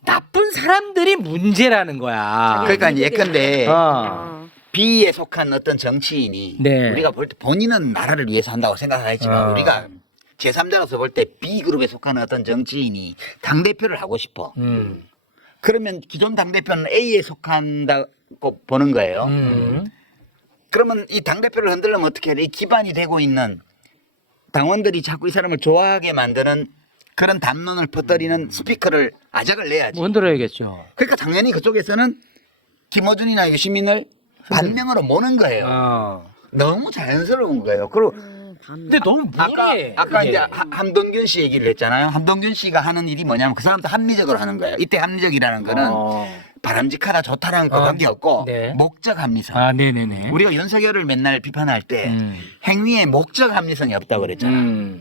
나쁜 사람들이 문제라는 거야. 그러니까 예컨대 어. B에 속한 어떤 정치인이 네. 우리가 볼 때 본인은 나라를 위해서 한다고 생각하지만 우리가 제3자로서 볼 때 B그룹에 속한 어떤 정치인이 당대표를 하고 싶어. 그러면 기존 당대표는 A에 속한다고 보는 거예요. 그러면 이 당대표를 흔들려면 어떻게 해야 돼? 이 기반이 되고 있는 당원들이 자꾸 이 사람을 좋아하게 만드는 그런 담론을 퍼뜨리는 스피커를 아작을 내야지. 뭐 흔들어야겠죠. 그러니까 당연히 그쪽에서는 김어준이나 유시민을 반명으로 모는 거예요. 너무 자연스러운 거예요. 그리고 근데 너무 뭐래? 아까 이제 함동균 씨 얘기를 했잖아요. 함동균 씨가 하는 일이 뭐냐면 그 사람도 합리적으로 하는 거예요. 이때 합리적이라는 거는 바람직하다 좋다라는 것밖에 없고 네. 목적 합리성. 아, 네네네. 우리가 윤석열을 맨날 비판할 때 행위에 목적 합리성이 없다고 그랬잖아.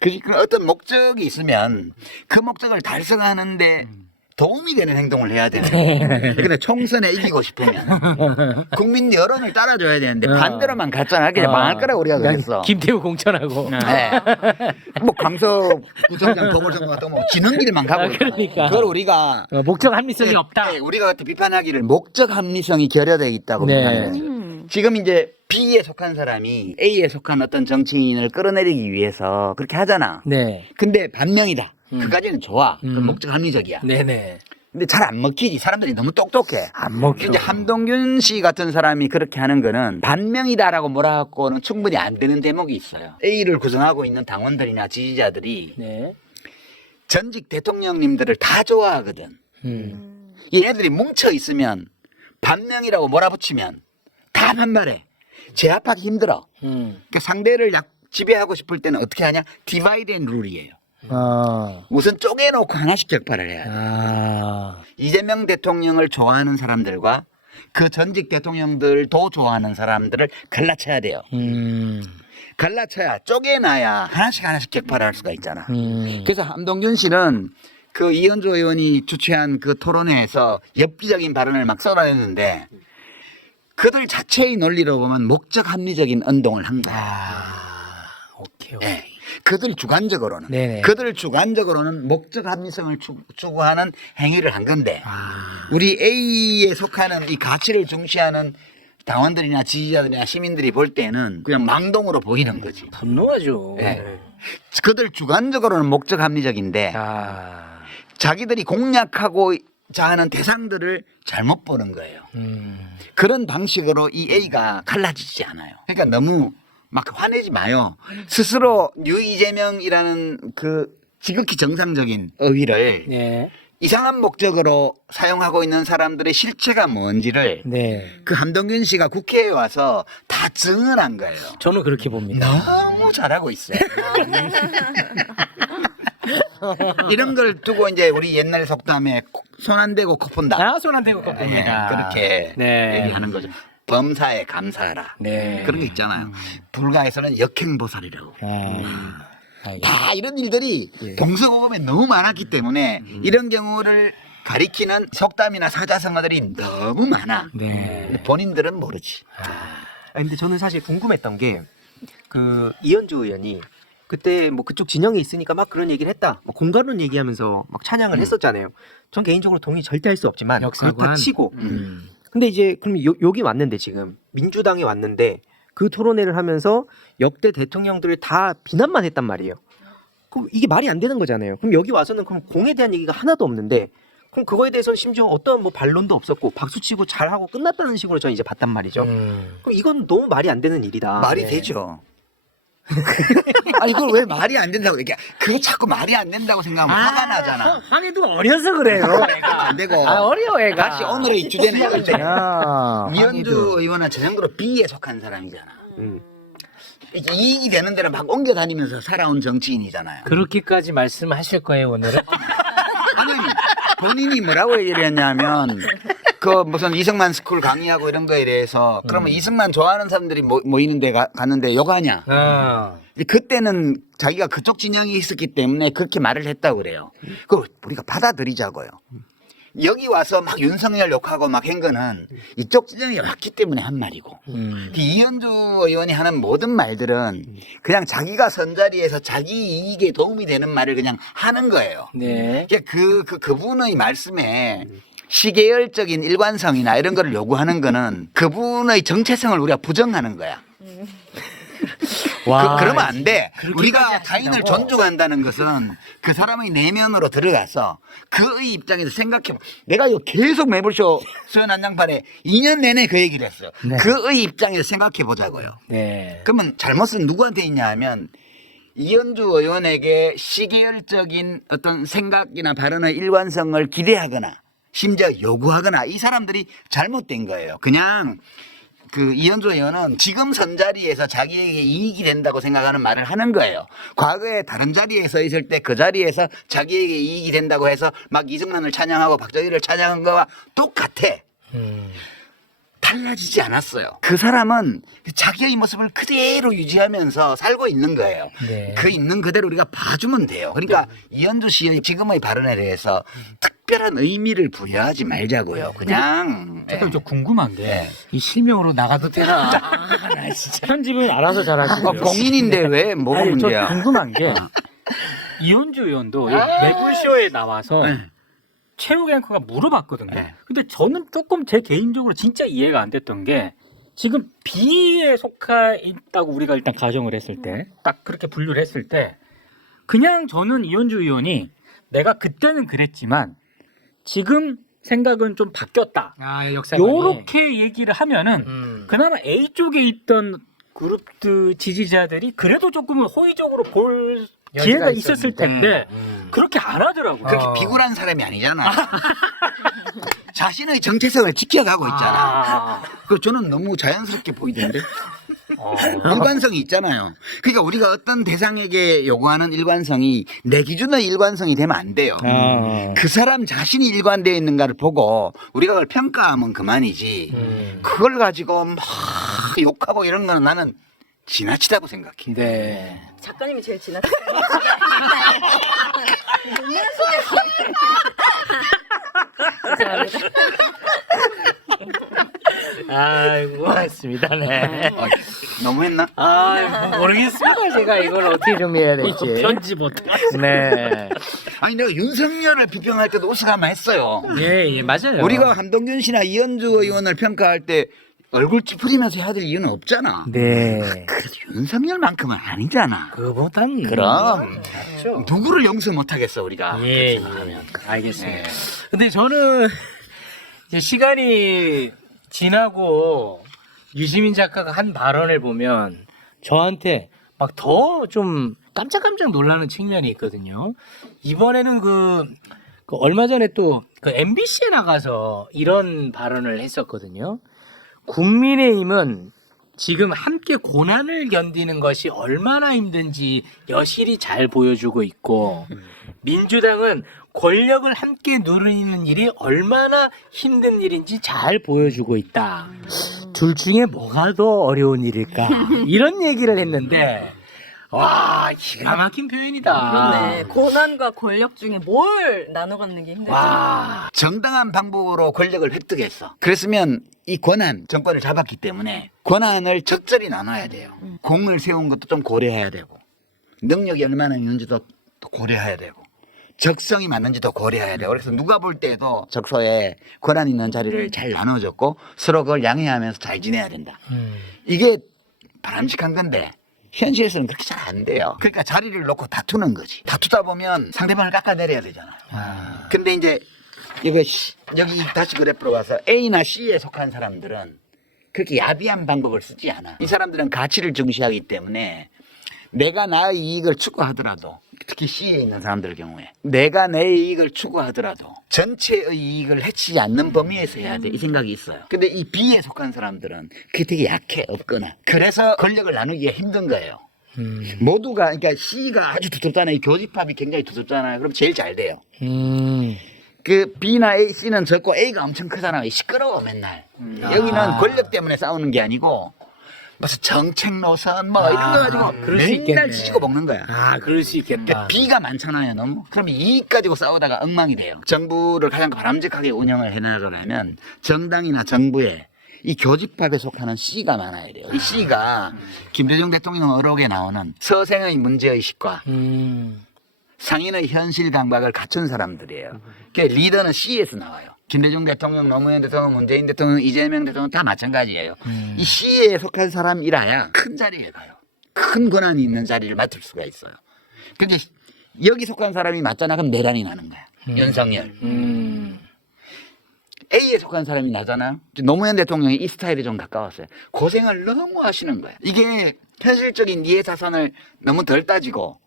그 어떤 목적이 있으면 그 목적을 달성하는데 도움이 되는 행동을 해야 되는데 근데 총선에 이기고 싶으면 국민 여론을 따라줘야 되는데 반대로만 갔잖아. 그냥 망할 거라고 우리가 그랬어. 김태우 공천하고. 네. 뭐 강서 구청장 보궐선거 같은 거 지는 길만 가고 그러니까. 그걸 우리가 목적 합리성이 없다. 네, 우리가 그때 비판하기를 목적 합리성이 결여되어 있다고 네. 비판하는 거죠. 지금 이제 B에 속한 사람이 A에 속한 어떤 정치인을 끌어내리기 위해서 그렇게 하잖아. 네. 근데 반명이다. 그까지는 좋아. 그 목적 합리적이야. 네네. 근데 잘 안 먹히지. 사람들이 너무 똑똑해. 안 먹혀. 이제 함동균 씨 같은 사람이 그렇게 하는 거는 반명이다라고 뭐라고는 충분히 안 되는 대목이 있어요. A를 구성하고 있는 당원들이나 지지자들이 네. 전직 대통령님들을 다 좋아하거든. 얘네들이 뭉쳐 있으면 반명이라고 몰아붙이면 다 반말해. 제압하기 힘들어. 그러니까 상대를 지배하고 싶을 때는 어떻게 하냐? 디바이드 앤 룰이에요. 우선 쪼개놓고 하나씩 격파를 해야 돼. 이재명 대통령을 좋아하는 사람들과 그 전직 대통령들도 좋아하는 사람들을 갈라쳐야 돼요. 갈라쳐야 쪼개놔야 하나씩 격파를 할 수가 있잖아. 그래서 한동균 씨는 그 이현주 의원이 주최한 그 토론회에서 엽기적인 발언을 막 쏟아냈는데 그들 자체의 논리로 보면 목적 합리적인 언동을 한 거야. 오케이. 예. 그들 주관적으로는 네네. 그들 주관적으로는 목적 합리성을 추구하는 행위를 한 건데 우리 A에 속하는 이 가치를 중시하는 당원들이나 지지자들이나 시민들이 볼 때는 그냥 망동으로 보이는 거지. 분노하죠. 예. 그들 주관적으로는 목적 합리적인데 자기들이 공략하고자 하는 대상들을 잘못 보는 거예요. 그런 방식으로 이 A가 갈라지지 않아요. 그러니까 너무 막 화내지 마요. 스스로 유이재명이라는 그 지극히 정상적인 어휘를 네. 이상한 목적으로 사용하고 있는 사람들의 실체가 뭔지를 네. 그 한동균 씨가 국회에 와서 다 증언한 거예요. 저는 그렇게 봅니다. 너무 잘하고 있어요. 이런 걸 두고 이제 우리 옛날 속담에 손 안 대고 코 푼다. 손 안 대고 예, kop니다. 그렇게 네. 얘기하는 거죠. 범사에 감사하라. 네. 그런 게 있잖아요. 불가에서는 역행보살이라고. 다 이런 일들이 동서고금에 너무 많았기 때문에 이런 경우를 가리키는 속담이나 사자성어들이 너무 많아. 네. 본인들은 모르지. 근데 저는 사실 궁금했던 게 그 이현주 의원이 그때 뭐 그쪽 진영에 있으니까 막 그런 얘기를 했다. 뭐 공간론 얘기하면서 막 찬양을 했었잖아요. 전 개인적으로 동의 절대 할 수 없지만 역사관. 그렇다 치고. 근데 이제 그럼 여기 왔는데 지금 민주당에 왔는데 그 토론회를 하면서 역대 대통령들을 다 비난만 했단 말이에요. 그럼 이게 말이 안 되는 거잖아요. 그럼 여기 와서는 그럼 공에 대한 얘기가 하나도 없는데 그럼 그거에 대해서는 심지어 어떤 뭐 반론도 없었고 박수치고 잘하고 끝났다는 식으로 저는 이제 봤단 말이죠. 그럼 이건 너무 말이 안 되는 일이다. 말이 되죠. 아 이걸 왜 말이 안 된다고 얘기해? 그거 자꾸 말이 안 된다고 생각하면 화가 나잖아. 황해도 어려서 그래요. 안 되고. 어려워 애가. 다시 오늘의 주제는 이건데 야, 이현주 의원은 저 정도로 B에 속한 사람이잖아. 이게 이익이 되는 데를 막 옮겨 다니면서 살아온 정치인이잖아요. 그렇게까지 말씀하실 거예요 오늘은? 아니 본인이 뭐라고 얘기를 했냐면 그 무슨 이승만 스쿨 강의하고 이런 거에 대해서 그러면 이승만 좋아하는 사람들이 모이는 데 갔는데 욕하냐. 그때는 자기가 그쪽 진영이 있었기 때문에 그렇게 말을 했다고 그래요. 그걸 우리가 받아들이자고요. 여기 와서 막 윤석열 욕하고 막 한 거는 이쪽 진영이 왔기 때문에 한 말이고 이현주 의원이 하는 모든 말들은 그냥 자기가 선 자리에서 자기 이익에 도움이 되는 말을 그냥 하는 거예요. 네. 그분의 말씀에 시계열적인 일관성이나 이런 거를 요구하는 거는 그분의 정체성을 우리가 부정하는 거야. 그러면 안 돼. 우리가 타인을 존중한다는 것은 그 사람의 내면으로 들어가서 그의 입장에서 생각해. 내가 이거 계속 매불쇼 수연 한장판에 2년 내내 그 얘기를 했어요. 네. 그의 입장에서 생각해 보자고요. 네. 그러면 잘못은 누구한테 있냐 하면 이현주 의원에게 시계열적인 어떤 생각이나 발언의 일관성을 기대하거나 심지어 요구하거나 이 사람들이 잘못된 거예요. 그냥 그 이현주 의원은 지금 선 자리에서 자기에게 이익이 된다고 생각하는 말을 하는 거예요. 과거에 다른 자리에 서 있을 때 그 자리에서 자기에게 이익이 된다고 해서 막 이승만을 찬양하고 박정희를 찬양한 거와 똑같아. 달라지지 않았어요. 그 사람은 자기의 모습을 그대로 유지하면서 살고 있는 거예요. 네. 그 있는 그대로 우리가 봐주면 돼요. 그러니까 이현주 씨의 지금의 발언에 대해서 특별한 의미를 부여하지 말자고요. 그냥. 잠깐 좀 궁금한 게 이 실명으로 나가도 되나? 나 진짜. 편집은 알아서 잘하시고요. 공인인데 왜 뭐가 아니, 저 문제야? 궁금한 게 이현주 의원도 이 매불쇼에 나와서 최욱 앵커가 물어봤거든요. 네. 근데 저는 조금 제 개인적으로 진짜 이해가 안 됐던 게 지금 B에 속해 있다고 우리가 일단 가정을 했을 때 딱 그렇게 분류를 했을 때 그냥 저는 이현주 의원이 내가 그때는 그랬지만 지금 생각은 좀 바뀌었다. 역사관이. 요렇게 얘기를 하면은 그나마 A 쪽에 있던 그룹들 지지자들이 그래도 조금은 호의적으로 볼 기회가 있었을 텐데 그렇게 안 하더라고요. 그렇게 비굴한 사람이 아니잖아. 자신의 정체성을 지켜가고 있잖아. 그 저는 너무 자연스럽게 보이던데. 일관성이 있잖아요. 그러니까 우리가 어떤 대상에게 요구하는 일관성이 내 기준의 일관성이 되면 안 돼요. 그 사람 자신이 일관되어 있는가를 보고 우리가 그걸 평가하면 그만이지. 그걸 가지고 막 욕하고 이런 거는 나는 지나치다고 생각해. 네. 작가님이 제일 지나쳤어요. 아이고, 고맙습니다. 네. 너무했나? 아, 모르겠습니다. 제가 이걸 어떻게 정리해야 될지. 편지 못해. 네. 아니 내가 윤석열을 비평할 때도 우스가마 했어요. 예, 예, 맞아요. 우리가 한동균 씨나 이현주 의원을 평가할 때 얼굴 찌푸리면서 해야 될 이유는 없잖아. 네. 그래도 윤석열만큼은 아니잖아. 그보단 그럼 낫죠. 누구를 용서 못하겠어 우리가. 예, 그렇게 예. 알겠습니다. 근데 저는 이제 시간이 지나고 유시민 작가가 한 발언을 보면 저한테 막 더 좀 깜짝깜짝 놀라는 측면이 있거든요. 이번에는 그 얼마 전에 또 그 MBC에 나가서 이런 발언을 했었거든요. 국민의힘은 지금 함께 고난을 견디는 것이 얼마나 힘든지 여실히 잘 보여주고 있고 민주당은 권력을 함께 누리는 일이 얼마나 힘든 일인지 잘 보여주고 있다. 둘 중에 뭐가 더 어려운 일일까? 이런 얘기를 했는데 와, 기가 막힌 표현이다. 그러네. 고난과 권력 중에 뭘 나눠 갖는 게 힘들지? 와, 정당한 방법으로 권력을 획득했어. 그랬으면 이 권한 정권을 잡았기 때문에 권한을 적절히 나눠야 돼요. 공을 세운 것도 좀 고려해야 되고 능력이 얼마나 있는지도 또 고려해야 되고 적성이 맞는지도 고려해야 돼요. 그래서 누가 볼 때도 적소에 권한 있는 자리를 잘 나눠줬고 서로 그걸 양해하면서 잘 지내야 된다. 이게 바람직한 건데 현실에서는 그렇게 잘 안 돼요. 그러니까 자리를 놓고 다투는 거지. 다투다 보면 상대방을 깎아내려야 되잖아. 근데 이제 이거 여기 다시 그래프로 와서 A나 C에 속한 사람들은 그렇게 야비한 방법을 쓰지 않아. 이 사람들은 가치를 중시하기 때문에 내가 나의 이익을 추구하더라도 특히 C에 있는 사람들 경우에 내가 내 이익을 추구하더라도 전체의 이익을 해치지 않는 범위에서 해야 돼. 이 생각이 있어요. 근데 이 B에 속한 사람들은 그게 되게 약해. 없거나. 그래서 권력을 나누기가 힘든 거예요. 모두가 그러니까 C가 아주 두텁잖아요. 이 교집합이 굉장히 두텁잖아요. 그럼 제일 잘 돼요. 그 B나 A, C는 적고 A가 엄청 크잖아요. 시끄러워 맨날. 여기는 권력 때문에 싸우는 게 아니고 무슨 정책 노선 뭐 이런 거 가지고 그럴 수 맨날 있겠네. 지지고 먹는 거야. 아, 그럴 수 있겠다. 그러니까 B가 많잖아요, 너무. 그러면 이익 가지고 싸우다가 엉망이 돼요. 정부를 가장 바람직하게 운영을 해나가려면 정당이나 정부에 이 교집합에 속하는 C가 많아야 돼요. 이 C가 김대중 대통령 어록에 나오는 서생의 문제의식과 상인의 현실 감각을 갖춘 사람들이에요. 그러니까 리더는 C에서 나와요. 김대중 대통령, 노무현 대통령, 문재인 대통령, 이재명 대통령 다 마찬가지예요. 이 C에 속한 사람이라야 큰 자리에 가요. 큰 권한이 있는 자리를 맡을 수가 있어요. 근데 여기 속한 사람이 맞잖아. 그럼 내란이 나는 거야. 윤석열. A에 속한 사람이 나잖아. 노무현 대통령이 이 스타일에 좀 가까웠어요. 고생을 너무 하시는 거야. 이게 현실적인 이해 자산을 너무 덜 따지고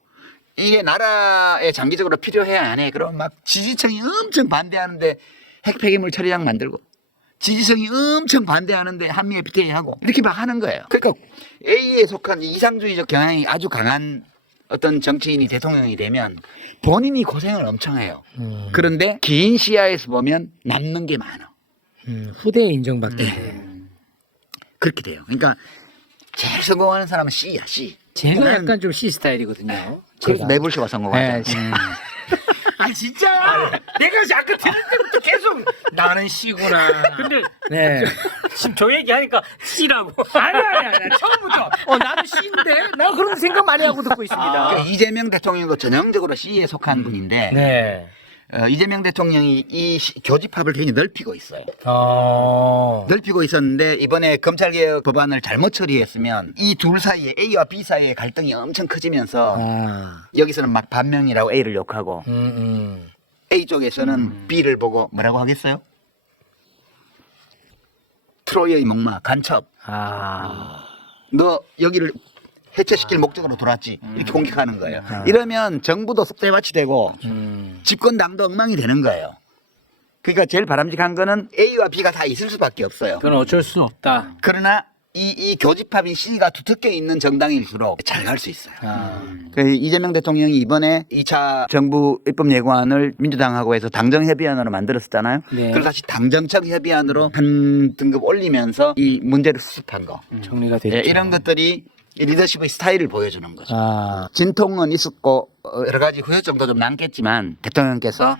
이게 나라에 장기적으로 필요해 안 해. 그럼 막 지지층이 엄청 반대하는데 핵폐기물 처리장 만들고 지지층이 엄청 반대하는데 한미 FTA 하고 이렇게 막 하는 거예요. 그러니까 A에 속한 이상주의적 경향이 아주 강한 어떤 정치인이 대통령이 되면 본인이 고생을 엄청 해요. 그런데 긴 시야에서 보면 남는 게 많아. 후대에 인정받게. 그렇게 돼요. 그러니까 제일 성공하는 사람은 C야, C. 제가 나는 약간 좀 C 스타일이거든요. 그래서 매불쇼가 성공하잖아. 네, 아, 진짜야! 내가 아까 들을 때부터 계속 나는 C구나. 근데 네. 지금 저 얘기하니까 C라고. 아니야. 처음부터. 나도 C인데? 나 그런 생각 많이 하고 듣고 있습니다. 그 이재명 대통령도 전형적으로 C에 속한 분인데 네. 이재명 대통령이 이 교집합을 굉장히 넓히고 있어요. 넓히고 있었는데 이번에 검찰개혁 법안을 잘못 처리했으면 이 둘 사이에 A와 B 사이의 갈등이 엄청 커지면서 여기서는 막 반명이라고 A를 욕하고 A 쪽에서는 B를 보고 뭐라고 하겠어요? 트로이의 목마 간첩. 너 여기를 해체시킬 목적으로 돌았지. 이렇게 공격하는 거예요. 이러면 정부도 쑥대밭이 되고 집권당도 엉망이 되는 거예요. 그러니까 제일 바람직한 거는 A와 B가 다 있을 수밖에 없어요. 그건 어쩔 수 없다. 그러나 이 교집합인 C가 두텁게 있는 정당일수록 잘 갈 수 있어요. 아. 그 이재명 대통령이 이번에 2차 정부 입법예고안을 민주당하고 해서 당정협의안으로 만들었었잖아요. 네. 그걸 다시 당정청 협의안으로 한 등급 올리면서 이 문제를 수습한 거. 정리가 됐죠. 예, 이런 것들이 이 리더십의 스타일을 보여주는 거죠. 아. 진통은 있었고 여러 가지 후유증도 좀 남겠지만 대통령께서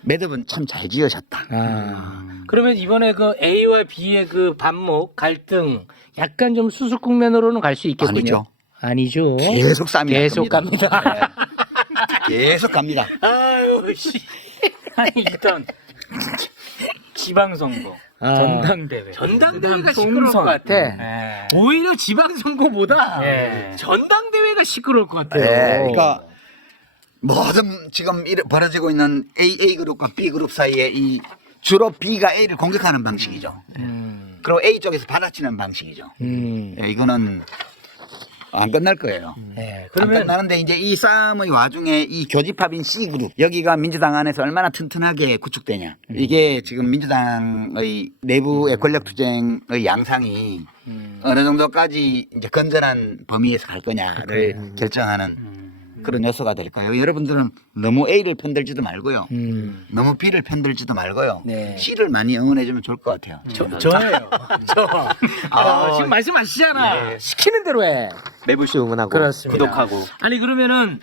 매듭은 참 잘 지으셨다. 아. 그러면 이번에 그 A와 B의 그 반목 갈등 약간 좀 수습 국면으로는 갈 수 있겠군요. 아니죠. 아니죠. 계속 쌉니다. 계속 갑니다. 계속 갑니다. 아유 씨. 아니 일단 지방선거, 아. 전당대회, 전당대회가 그다음 시끄러울 것 총선. 같아. 예. 오히려 지방선거보다 예. 전당대회가 시끄러울 것 같아요. 네, 그러니까 모든 지금 벌어지고 있는 A 그룹과 B 그룹 사이에 이 주로 B가 A를 공격하는 방식이죠. 그리고 A 쪽에서 받아치는 방식이죠. 예, 이거는 안 끝날 거예요. 네, 안 그러면 끝나는데 이제 이 싸움의 와중에 이 교집합인 C 그룹 여기가 민주당 안에서 얼마나 튼튼하게 구축되냐. 이게 지금 민주당의 내부의 권력 투쟁의 양상이 어느 정도까지 이제 건전한 범위에서 갈 거냐를 결정하는 그런 요소가 될 거예요. 여러분들은 너무 A를 편들지도 말고요. 너무 B를 편들지도 말고요. 네. C를 많이 응원해주면 좋을 것 같아요. 저예요. 지금 말씀하시잖아. 시키는 대로 해. 매불쇼 응원하고 그렇습니다. 구독하고. 아니 그러면은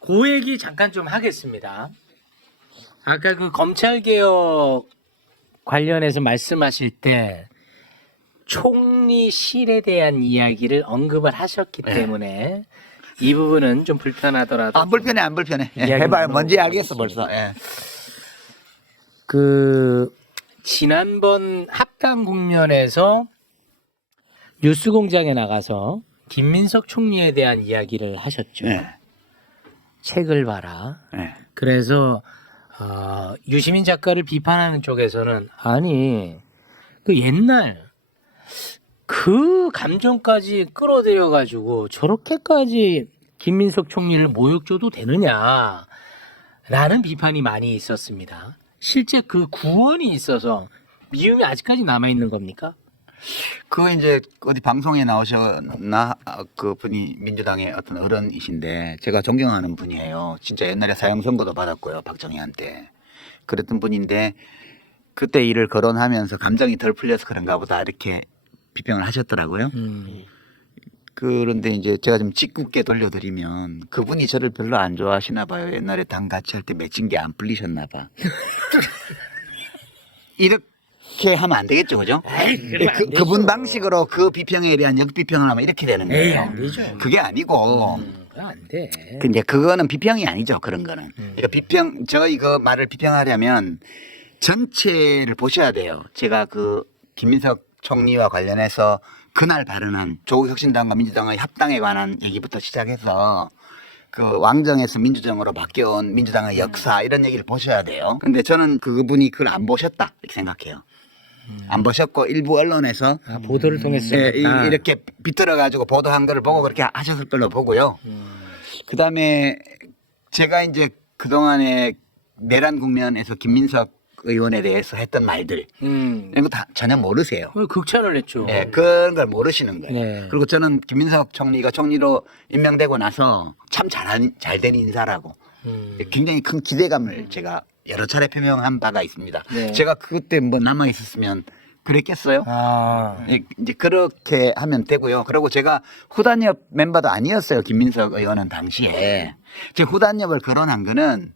그 얘기 잠깐 좀 하겠습니다. 아까 그 검찰 개혁 관련해서 말씀하실 때 총리실에 대한 이야기를 언급을 하셨기 때문에 이 부분은 좀 불편하더라도 안 불편해, 안 불편해. 예, 이야기 해봐요. 나누고 뭔지 알겠어, 벌써. 예. 그 지난번 합당 국면에서 뉴스공장에 나가서 김민석 총리에 대한 이야기를 하셨죠. 네. 책을 봐라. 예. 그래서 유시민 작가를 비판하는 쪽에서는 아니 그 옛날 그 감정까지 끌어들여 가지고 저렇게까지 김민석 총리를 모욕 줘도 되느냐라는 비판이 많이 있었습니다. 실제 그 구원이 있어서 미움이 아직까지 남아 있는 겁니까? 그거 이제 어디 방송에 나오셨나 그 분이 민주당의 어떤 어른이신데 제가 존경하는 분이에요. 진짜 옛날에 사형 선고도 받았고요. 박정희한테. 그랬던 분인데 그때 일을 거론하면서 감정이 덜 풀려서 그런가 보다 이렇게 비평을 하셨더라고요. 그런데 이제 제가 좀 짓궂게 돌려드리면 그분이 저를 별로 안 좋아하시나 봐요. 옛날에 당 같이 할 때 맺힌 게 안 풀리셨나 봐. 이렇게 하면 안 되겠죠, 그죠? 그러면 안 되죠. 그분 방식으로 그 비평에 대한 역비평을 하면 이렇게 되는 거예요. 안 되죠. 그게 아니고 그건 안 돼. 근데 그거는 비평이 아니죠, 그런 거는. 그러니까 저 이거 말을 비평하려면 전체를 보셔야 돼요. 제가 그 김민석 총리와 관련해서 그날 발언한 조국혁신당과 민주당의 합당에 관한 얘기부터 시작해서 그 왕정에서 민주정으로 바뀌어온 민주당의 역사 이런 얘기를 보셔야 돼요. 근데 저는 그분이 그걸 안 보셨다 이렇게 생각해요. 안 보셨고 일부 언론에서 보도를 통해서 예, 이렇게 비틀어 가지고 보도한 거를 보고 그렇게 하셨을 걸로 보고요. 그다음에 제가 이제 그동안에 내란 국면에서 김민석 의원에 대해서 했던 말들 이런 거 다 전혀 모르세요. 극찬을 했죠. 예, 그런 걸 모르시는 거예요. 네. 그리고 저는 김민석 총리가 총리로 임명되고 나서 참 잘된 인사라고 굉장히 큰 기대감을 제가 여러 차례 표명한 바가 있습니다. 네. 제가 그때 뭐 남아 있었으면 그랬겠어요? 아, 예, 이제 그렇게 하면 되고요. 그리고 제가 후단협 멤버도 아니었어요. 김민석 의원은 당시에. 제 후단협을 거론한 거는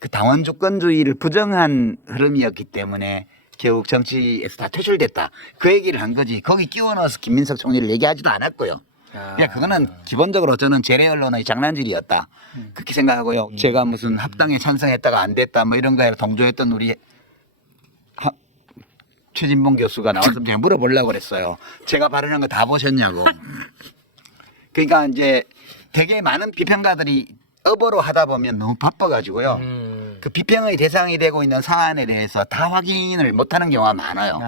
그 당원 주권주의를 부정한 흐름이었기 때문에 결국 정치에서 다 퇴출됐다. 그 얘기를 한 거지. 거기 끼워 넣어서 김민석 총리를 얘기하지도 않았고요. 그냥 그거는 기본적으로 저는 재래 언론의 장난질이었다. 그렇게 생각하고요. 제가 무슨 합당에 찬성했다가 안 됐다 뭐 이런 거에 동조했던 우리 최진봉 교수가 나와서 제가 물어보려고 그랬어요. 제가 발언한 거 다 보셨냐고. 그러니까 이제 되게 많은 비평가들이 업어로 하다 보면 너무 바빠가지고요. 그 비평의 대상이 되고 있는 사안에 대해서 다 확인을 못하는 경우가 많아요.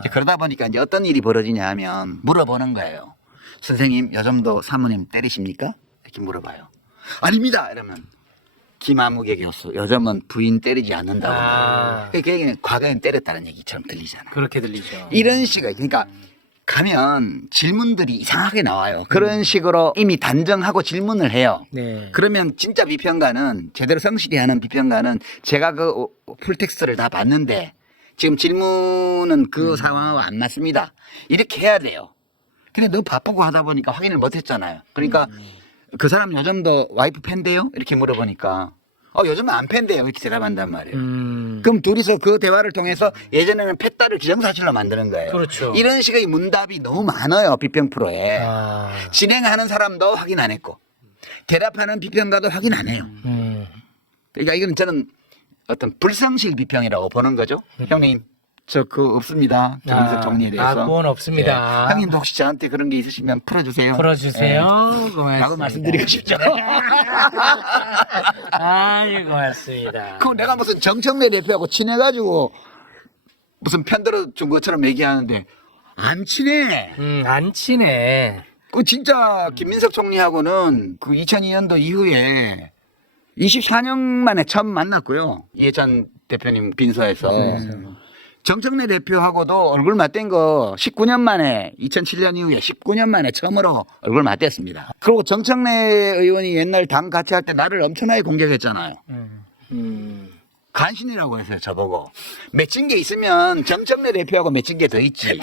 이제 그러다 보니까 이제 어떤 일이 벌어지냐 하면 물어보는 거예요. 선생님 요즘도 사모님 때리십니까? 이렇게 물어봐요. 아닙니다. 이러면 김아무개 교수 요즘은 부인 때리지 않는다고. 그 얘기는 과거엔 때렸다는 얘기처럼 들리잖아요. 그렇게 들리죠. 이런 식의 그러니까 가면 질문들이 이상하게 나와요. 그런 식으로 이미 단정하고 질문을 해요. 네. 그러면 진짜 비평가는 제대로 성실히 하는 비평가는 제가 그 풀텍스트를 다 봤는데 지금 질문은 그 상황하고 안 맞습니다. 이렇게 해야 돼요. 근데 너무 바쁘고 하다 보니까 확인을 못 했잖아요. 그러니까 그 사람 요즘도 와이프 팬데요? 이렇게 물어보니까 요즘은 안 팬데요. 이렇게 대답한단 말이에요. 그럼 둘이서 그 대화를 통해서 예전에는 팻다를 기정사실로 만드는 거예요. 그렇죠. 이런 식의 문답이 너무 많아요. 비평 프로에. 아. 진행하는 사람도 확인 안 했고 대답하는 비평가도 확인 안 해요. 그러니까 이건 저는 어떤 불성실 비평이라고 보는 거죠. 형님 저 그거 없습니다. 정인석 총리에 대해서. 그건 없습니다. 예. 형님도 혹시 저한테 그런 게 있으시면 풀어주세요. 풀어주세요. 예. 고맙습니다. 라고 말씀드리고 싶죠. 아이, 고맙습니다. 그럼 내가 무슨 정청래 대표하고 친해가지고 무슨 편들어준 것처럼 얘기하는데 안 친해. 안 친해. 그 진짜 김민석 총리하고는 그 2002년도 이후에 24년 만에 처음 만났고요. 이해찬 대표님 빈소에서. 정청래 대표하고도 얼굴 맞댄 거 19년 만에 2007년 이후에 19년 만에 처음으로 얼굴 맞댔습니다. 그리고 정청래 의원이 옛날 당 같이 할 때 나를 엄청나게 공격했잖아요. 간신이라고 했어요, 저보고. 맺힌 게 있으면 정청래 대표하고 맺힌 게 더 있지.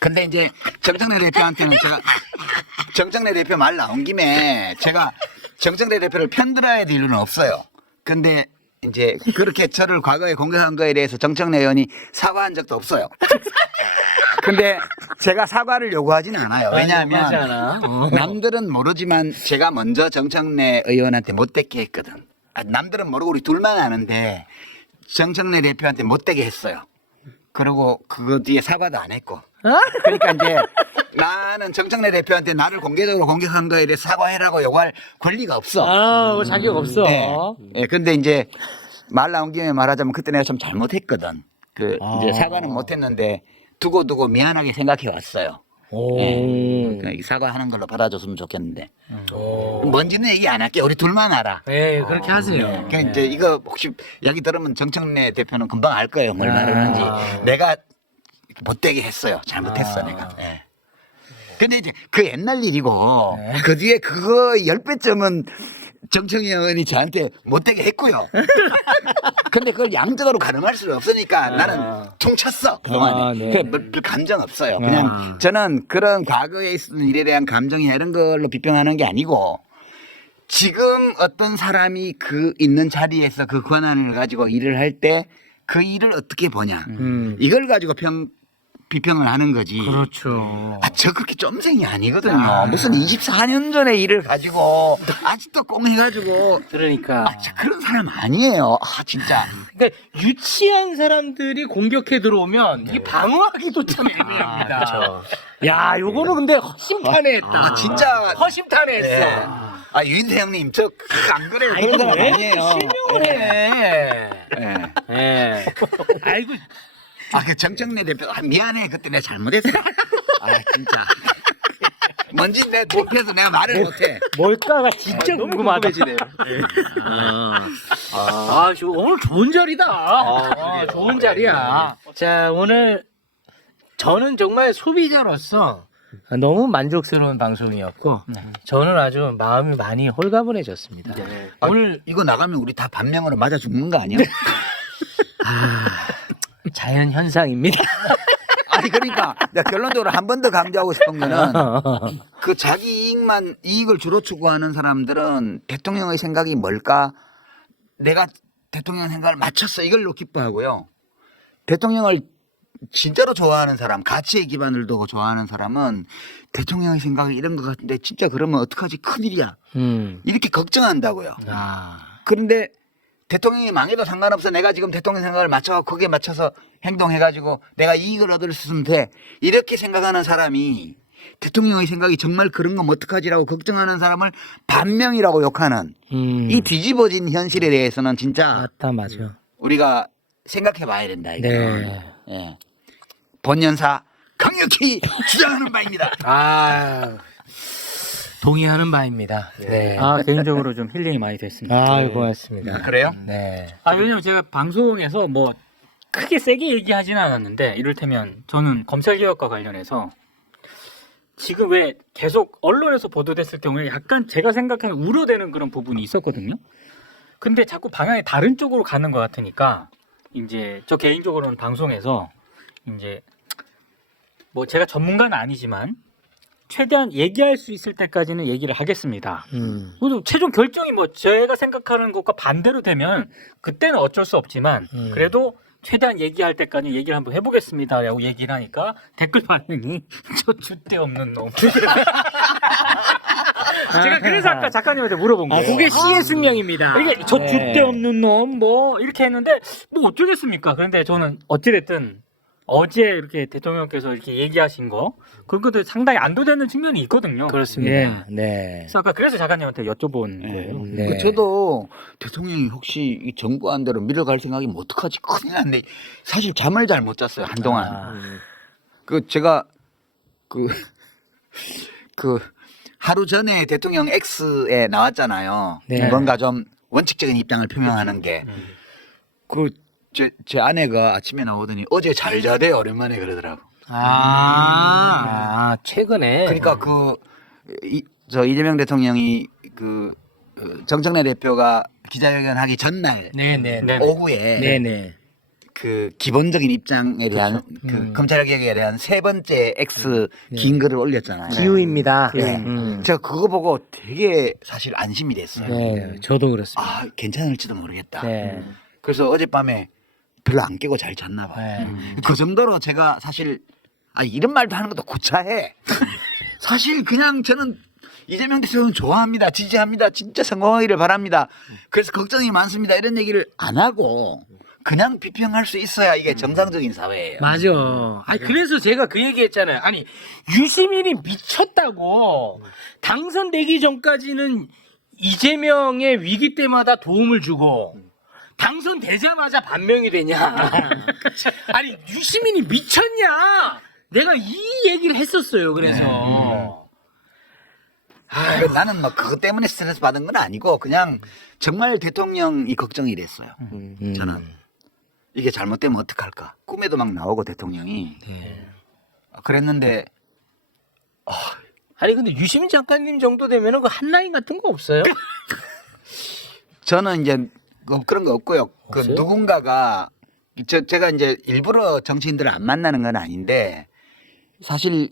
근데 이제 정청래 대표한테는 제가 정청래 대표 말 나온 김에 제가 정청래 대표를 편들어야 될 이유는 없어요. 근데 이제 그렇게 저를 과거에 공격한 거에 대해서 정청래 의원이 사과한 적도 없어요. 근데 제가 사과를 요구하지는 않아요. 왜냐하면 남들은 모르지만 제가 먼저 정청래 의원한테 못되게 했거든. 남들은 모르고 우리 둘만 아는데 정청래 대표한테 못되게 했어요. 그리고 그거 뒤에 사과도 안 했고. 그러니까 이제 나는 정청래 대표한테 나를 공개적으로 공격한 거에 대해서 사과해라고 요구할 권리가 없어. 뭐 자격 없어. 네. 근데 이제 말 나온 김에 말하자면 그때 내가 좀 잘못했거든. 이제 사과는 못했는데 두고 미안하게 생각해 왔어요. 네. 사과하는 걸로 받아줬으면 좋겠는데. 뭔지는 얘기 안 할게. 우리 둘만 알아. 네, 그렇게 하세요. 그러니까 이제 이거 혹시 얘기 들으면 정청래 대표는 금방 알 거예요. 뭘 말하는지. 내가 못되게 했어요. 잘못했어 내가. 네. 근데 이제 그 옛날 일이고 그 뒤에 그거 10배쯤은 정청래 의원이 저한테 못되게 했고요. 근데 그걸 양적으로 가늠할 수는 없으니까 나는 퉁쳤어 그동안에. 네. 별 감정 없어요. 그냥 저는 그런 과거에 있었던 일에 대한 감정이나 이런 걸로 비평하는 게 아니고 지금 어떤 사람이 그 있는 자리에서 그 권한을 가지고 일을 할 때 그 일을 어떻게 보냐 이걸 가지고 비평을 하는 거지. 그렇죠. 저 그렇게 쫌생이 아니거든요. 무슨 24년 전의 일을 가지고 아직도 꽁 해가지고 그러니까. 저 그런 사람 아니에요. 진짜. 그러니까 유치한 사람들이 공격해 들어오면 이 방어하기도 참 애매합니다. 그렇죠. 야, 요거는 근데 허심탄회했다. 진짜 허심탄회했어. 유인태 형님 저 안 그래요. 그런 사람 아니에요. 신용해. 예. 아이고. 그 정청래 대표 미안해 그때 내가 잘못했어. 진짜. 뭔지 내가 못해서 내가 말을 못해. 뭘까가 진짜 궁금하다. 오늘 좋은 자리다. 좋은 자리야. 자, 오늘 저는 정말 소비자로서 너무 만족스러운 방송이었고 저는 아주 마음이 많이 홀가분해졌습니다. 오늘 이거 나가면 우리 다 반명으로 맞아 죽는 거 아니야? 자연 현상입니다. 그러니까 내가 결론적으로 한 번 더 강조하고 싶은 거는 그 자기 이익을 주로 추구하는 사람들은 대통령의 생각이 뭘까? 내가 대통령 생각을 맞췄어 이걸로 기뻐하고요. 대통령을 진짜로 좋아하는 사람, 가치에 기반을 두고 좋아하는 사람은 대통령의 생각이 이런 것 같은데 진짜 그러면 어떡하지? 큰일이야. 이렇게 걱정한다고요. 그런데 대통령이 망해도 상관없어. 내가 지금 대통령 생각을 맞춰서 거기에 맞춰서 행동해가지고 내가 이익을 얻을 수 있으면 돼. 이렇게 생각하는 사람이 대통령의 생각이 정말 그런 거면 어떡하지라고 걱정하는 사람을 반명이라고 욕하는 이 뒤집어진 현실에 대해서는 진짜 맞아. 우리가 생각해 봐야 된다. 이거. 네. 예. 본연사 강력히 주장하는 바입니다. 동의하는 바입니다. 네. 개인적으로 좀 힐링이 많이 됐습니다. 고맙습니다. 그래요? 네. 왜냐면 제가 방송에서 뭐 크게 세게 얘기하지는 않았는데 이를테면 저는 검찰개혁과 관련해서 지금 왜 계속 언론에서 보도됐을 경우에 약간 제가 생각하는 우려되는 그런 부분이 있었거든요. 근데 자꾸 방향이 다른 쪽으로 가는 것 같으니까 이제 저 개인적으로는 방송에서 이제 뭐 제가 전문가는 아니지만 최대한 얘기할 수 있을 때까지는 얘기를 하겠습니다. 그래도 최종 결정이 뭐 제가 생각하는 것과 반대로 되면 그때는 어쩔 수 없지만 그래도 최대한 얘기할 때까지 얘기를 한번 해보겠습니다라고 얘기를 하니까 댓글 반응이 저 줏대 없는 놈. 제가 그래서 아까 작가님한테 물어본 거예요. 그게 시의 숙명입니다. 이게 저 네. 줏대 없는 놈 뭐 이렇게 했는데 뭐 어쩌겠습니까? 그런데 저는 어찌됐든 어제 이렇게 대통령께서 이렇게 얘기하신 거 그런 것도 상당히 안도되는 측면이 있거든요. 그렇습니다. 예. 네. 그래서 아까 그래서 작가님한테 여쭤본 거예요. 네. 저도 대통령이 혹시 이 정부 안대로 밀어갈 생각이면 어떡하지? 큰일 났네. 사실 잠을 잘 못 잤어요, 한동안. 그 제가 그 하루 전에 대통령 X에 나왔잖아요. 네. 뭔가 좀 원칙적인 입장을 표명하는 게. 제 아내가 아침에 나오더니 어제 잘 자대 오랜만에 그러더라고. 최근에. 그러니까 저 이재명 대통령이 정청래 대표가 기자회견하기 전날 네네. 오후에 네네. 그 기본적인 입장에 대한 그 검찰개혁에 대한 세 번째 X 긴 글을 올렸잖아요. 기후입니다. 네. 제가 그거 보고 되게 사실 안심이 됐어요. 네, 저도 그렇습니다. 아, 괜찮을지도 모르겠다. 네. 그래서 어젯밤에 별로 안 깨고 잘 잤나 봐요. 그 정도로 제가 사실 이런 말도 하는 것도 구차해. 사실 그냥 저는 이재명 대통령 좋아합니다. 지지합니다. 진짜 성공하기를 바랍니다. 그래서 걱정이 많습니다. 이런 얘기를 안 하고 그냥 비평할 수 있어야 이게 정상적인 사회예요. 맞아. 그래서 제가 그 얘기 했잖아요. 아니, 유시민이 미쳤다고 당선되기 전까지는 이재명의 위기 때마다 도움을 주고 당선되자마자 반명이 되냐. 아니, 유시민이 미쳤냐. 내가 이 얘기를 했었어요. 그래서. 나는 뭐 그것 때문에 스트레스 받은 건 아니고 그냥 정말 대통령이 걱정이 됐어요. 저는 이게 잘못되면 어떡할까. 꿈에도 막 나오고 대통령이 그랬는데 아니, 근데 유시민 작가님 정도 되면은 그 한라인 같은 거 없어요? 저는 이제 그런 거 없고요. 그 없어요? 누군가가 제가 이제 일부러 정치인들을 안 만나는 건 아닌데 사실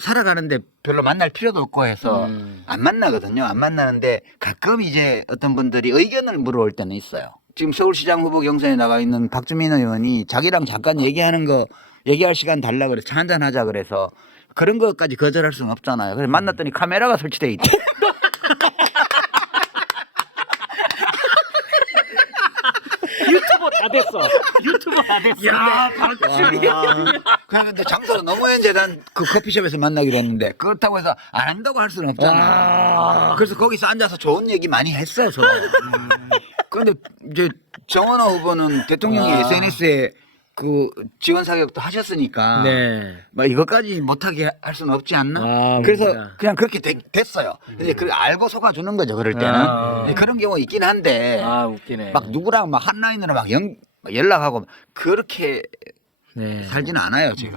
살아가는데 별로 만날 필요도 없고 해서 안 만나거든요. 안 만나는데 가끔 이제 어떤 분들이 의견을 물어올 때는 있어요. 지금 서울시장 후보 경선에 나가 있는 박주민 의원이 자기랑 잠깐 얘기할 시간 달라고 그래서 차 한잔 하자 그래서 그런 것까지 거절할 수는 없잖아요. 그래서 만났더니 카메라가 설치돼 있대. 유튜버 다 됐어. 유튜버 다 됐어. 야, 박수리. 그냥 근데 장소로 노무현 재단 그 커피숍에서 만나기로 했는데 그렇다고 해서 안 한다고 할 수는 없잖아. 그래서 거기서 앉아서 좋은 얘기 많이 했어요, 저도. 그런데 이제 정원호 후보는 대통령이 SNS에 그 지원 사격도 하셨으니까 네. 뭐 이것까지 못하게 할 수는 없지 않나? 아, 그래서 뭡니다. 그냥 그렇게 됐어요. 근데 그 알고 속아주는 거죠, 그럴 때는. 그런 경우 있긴 한데 웃기네. 막 누구랑 막 한라인으로 막 연락하고 그렇게 네. 살지는 않아요, 제가.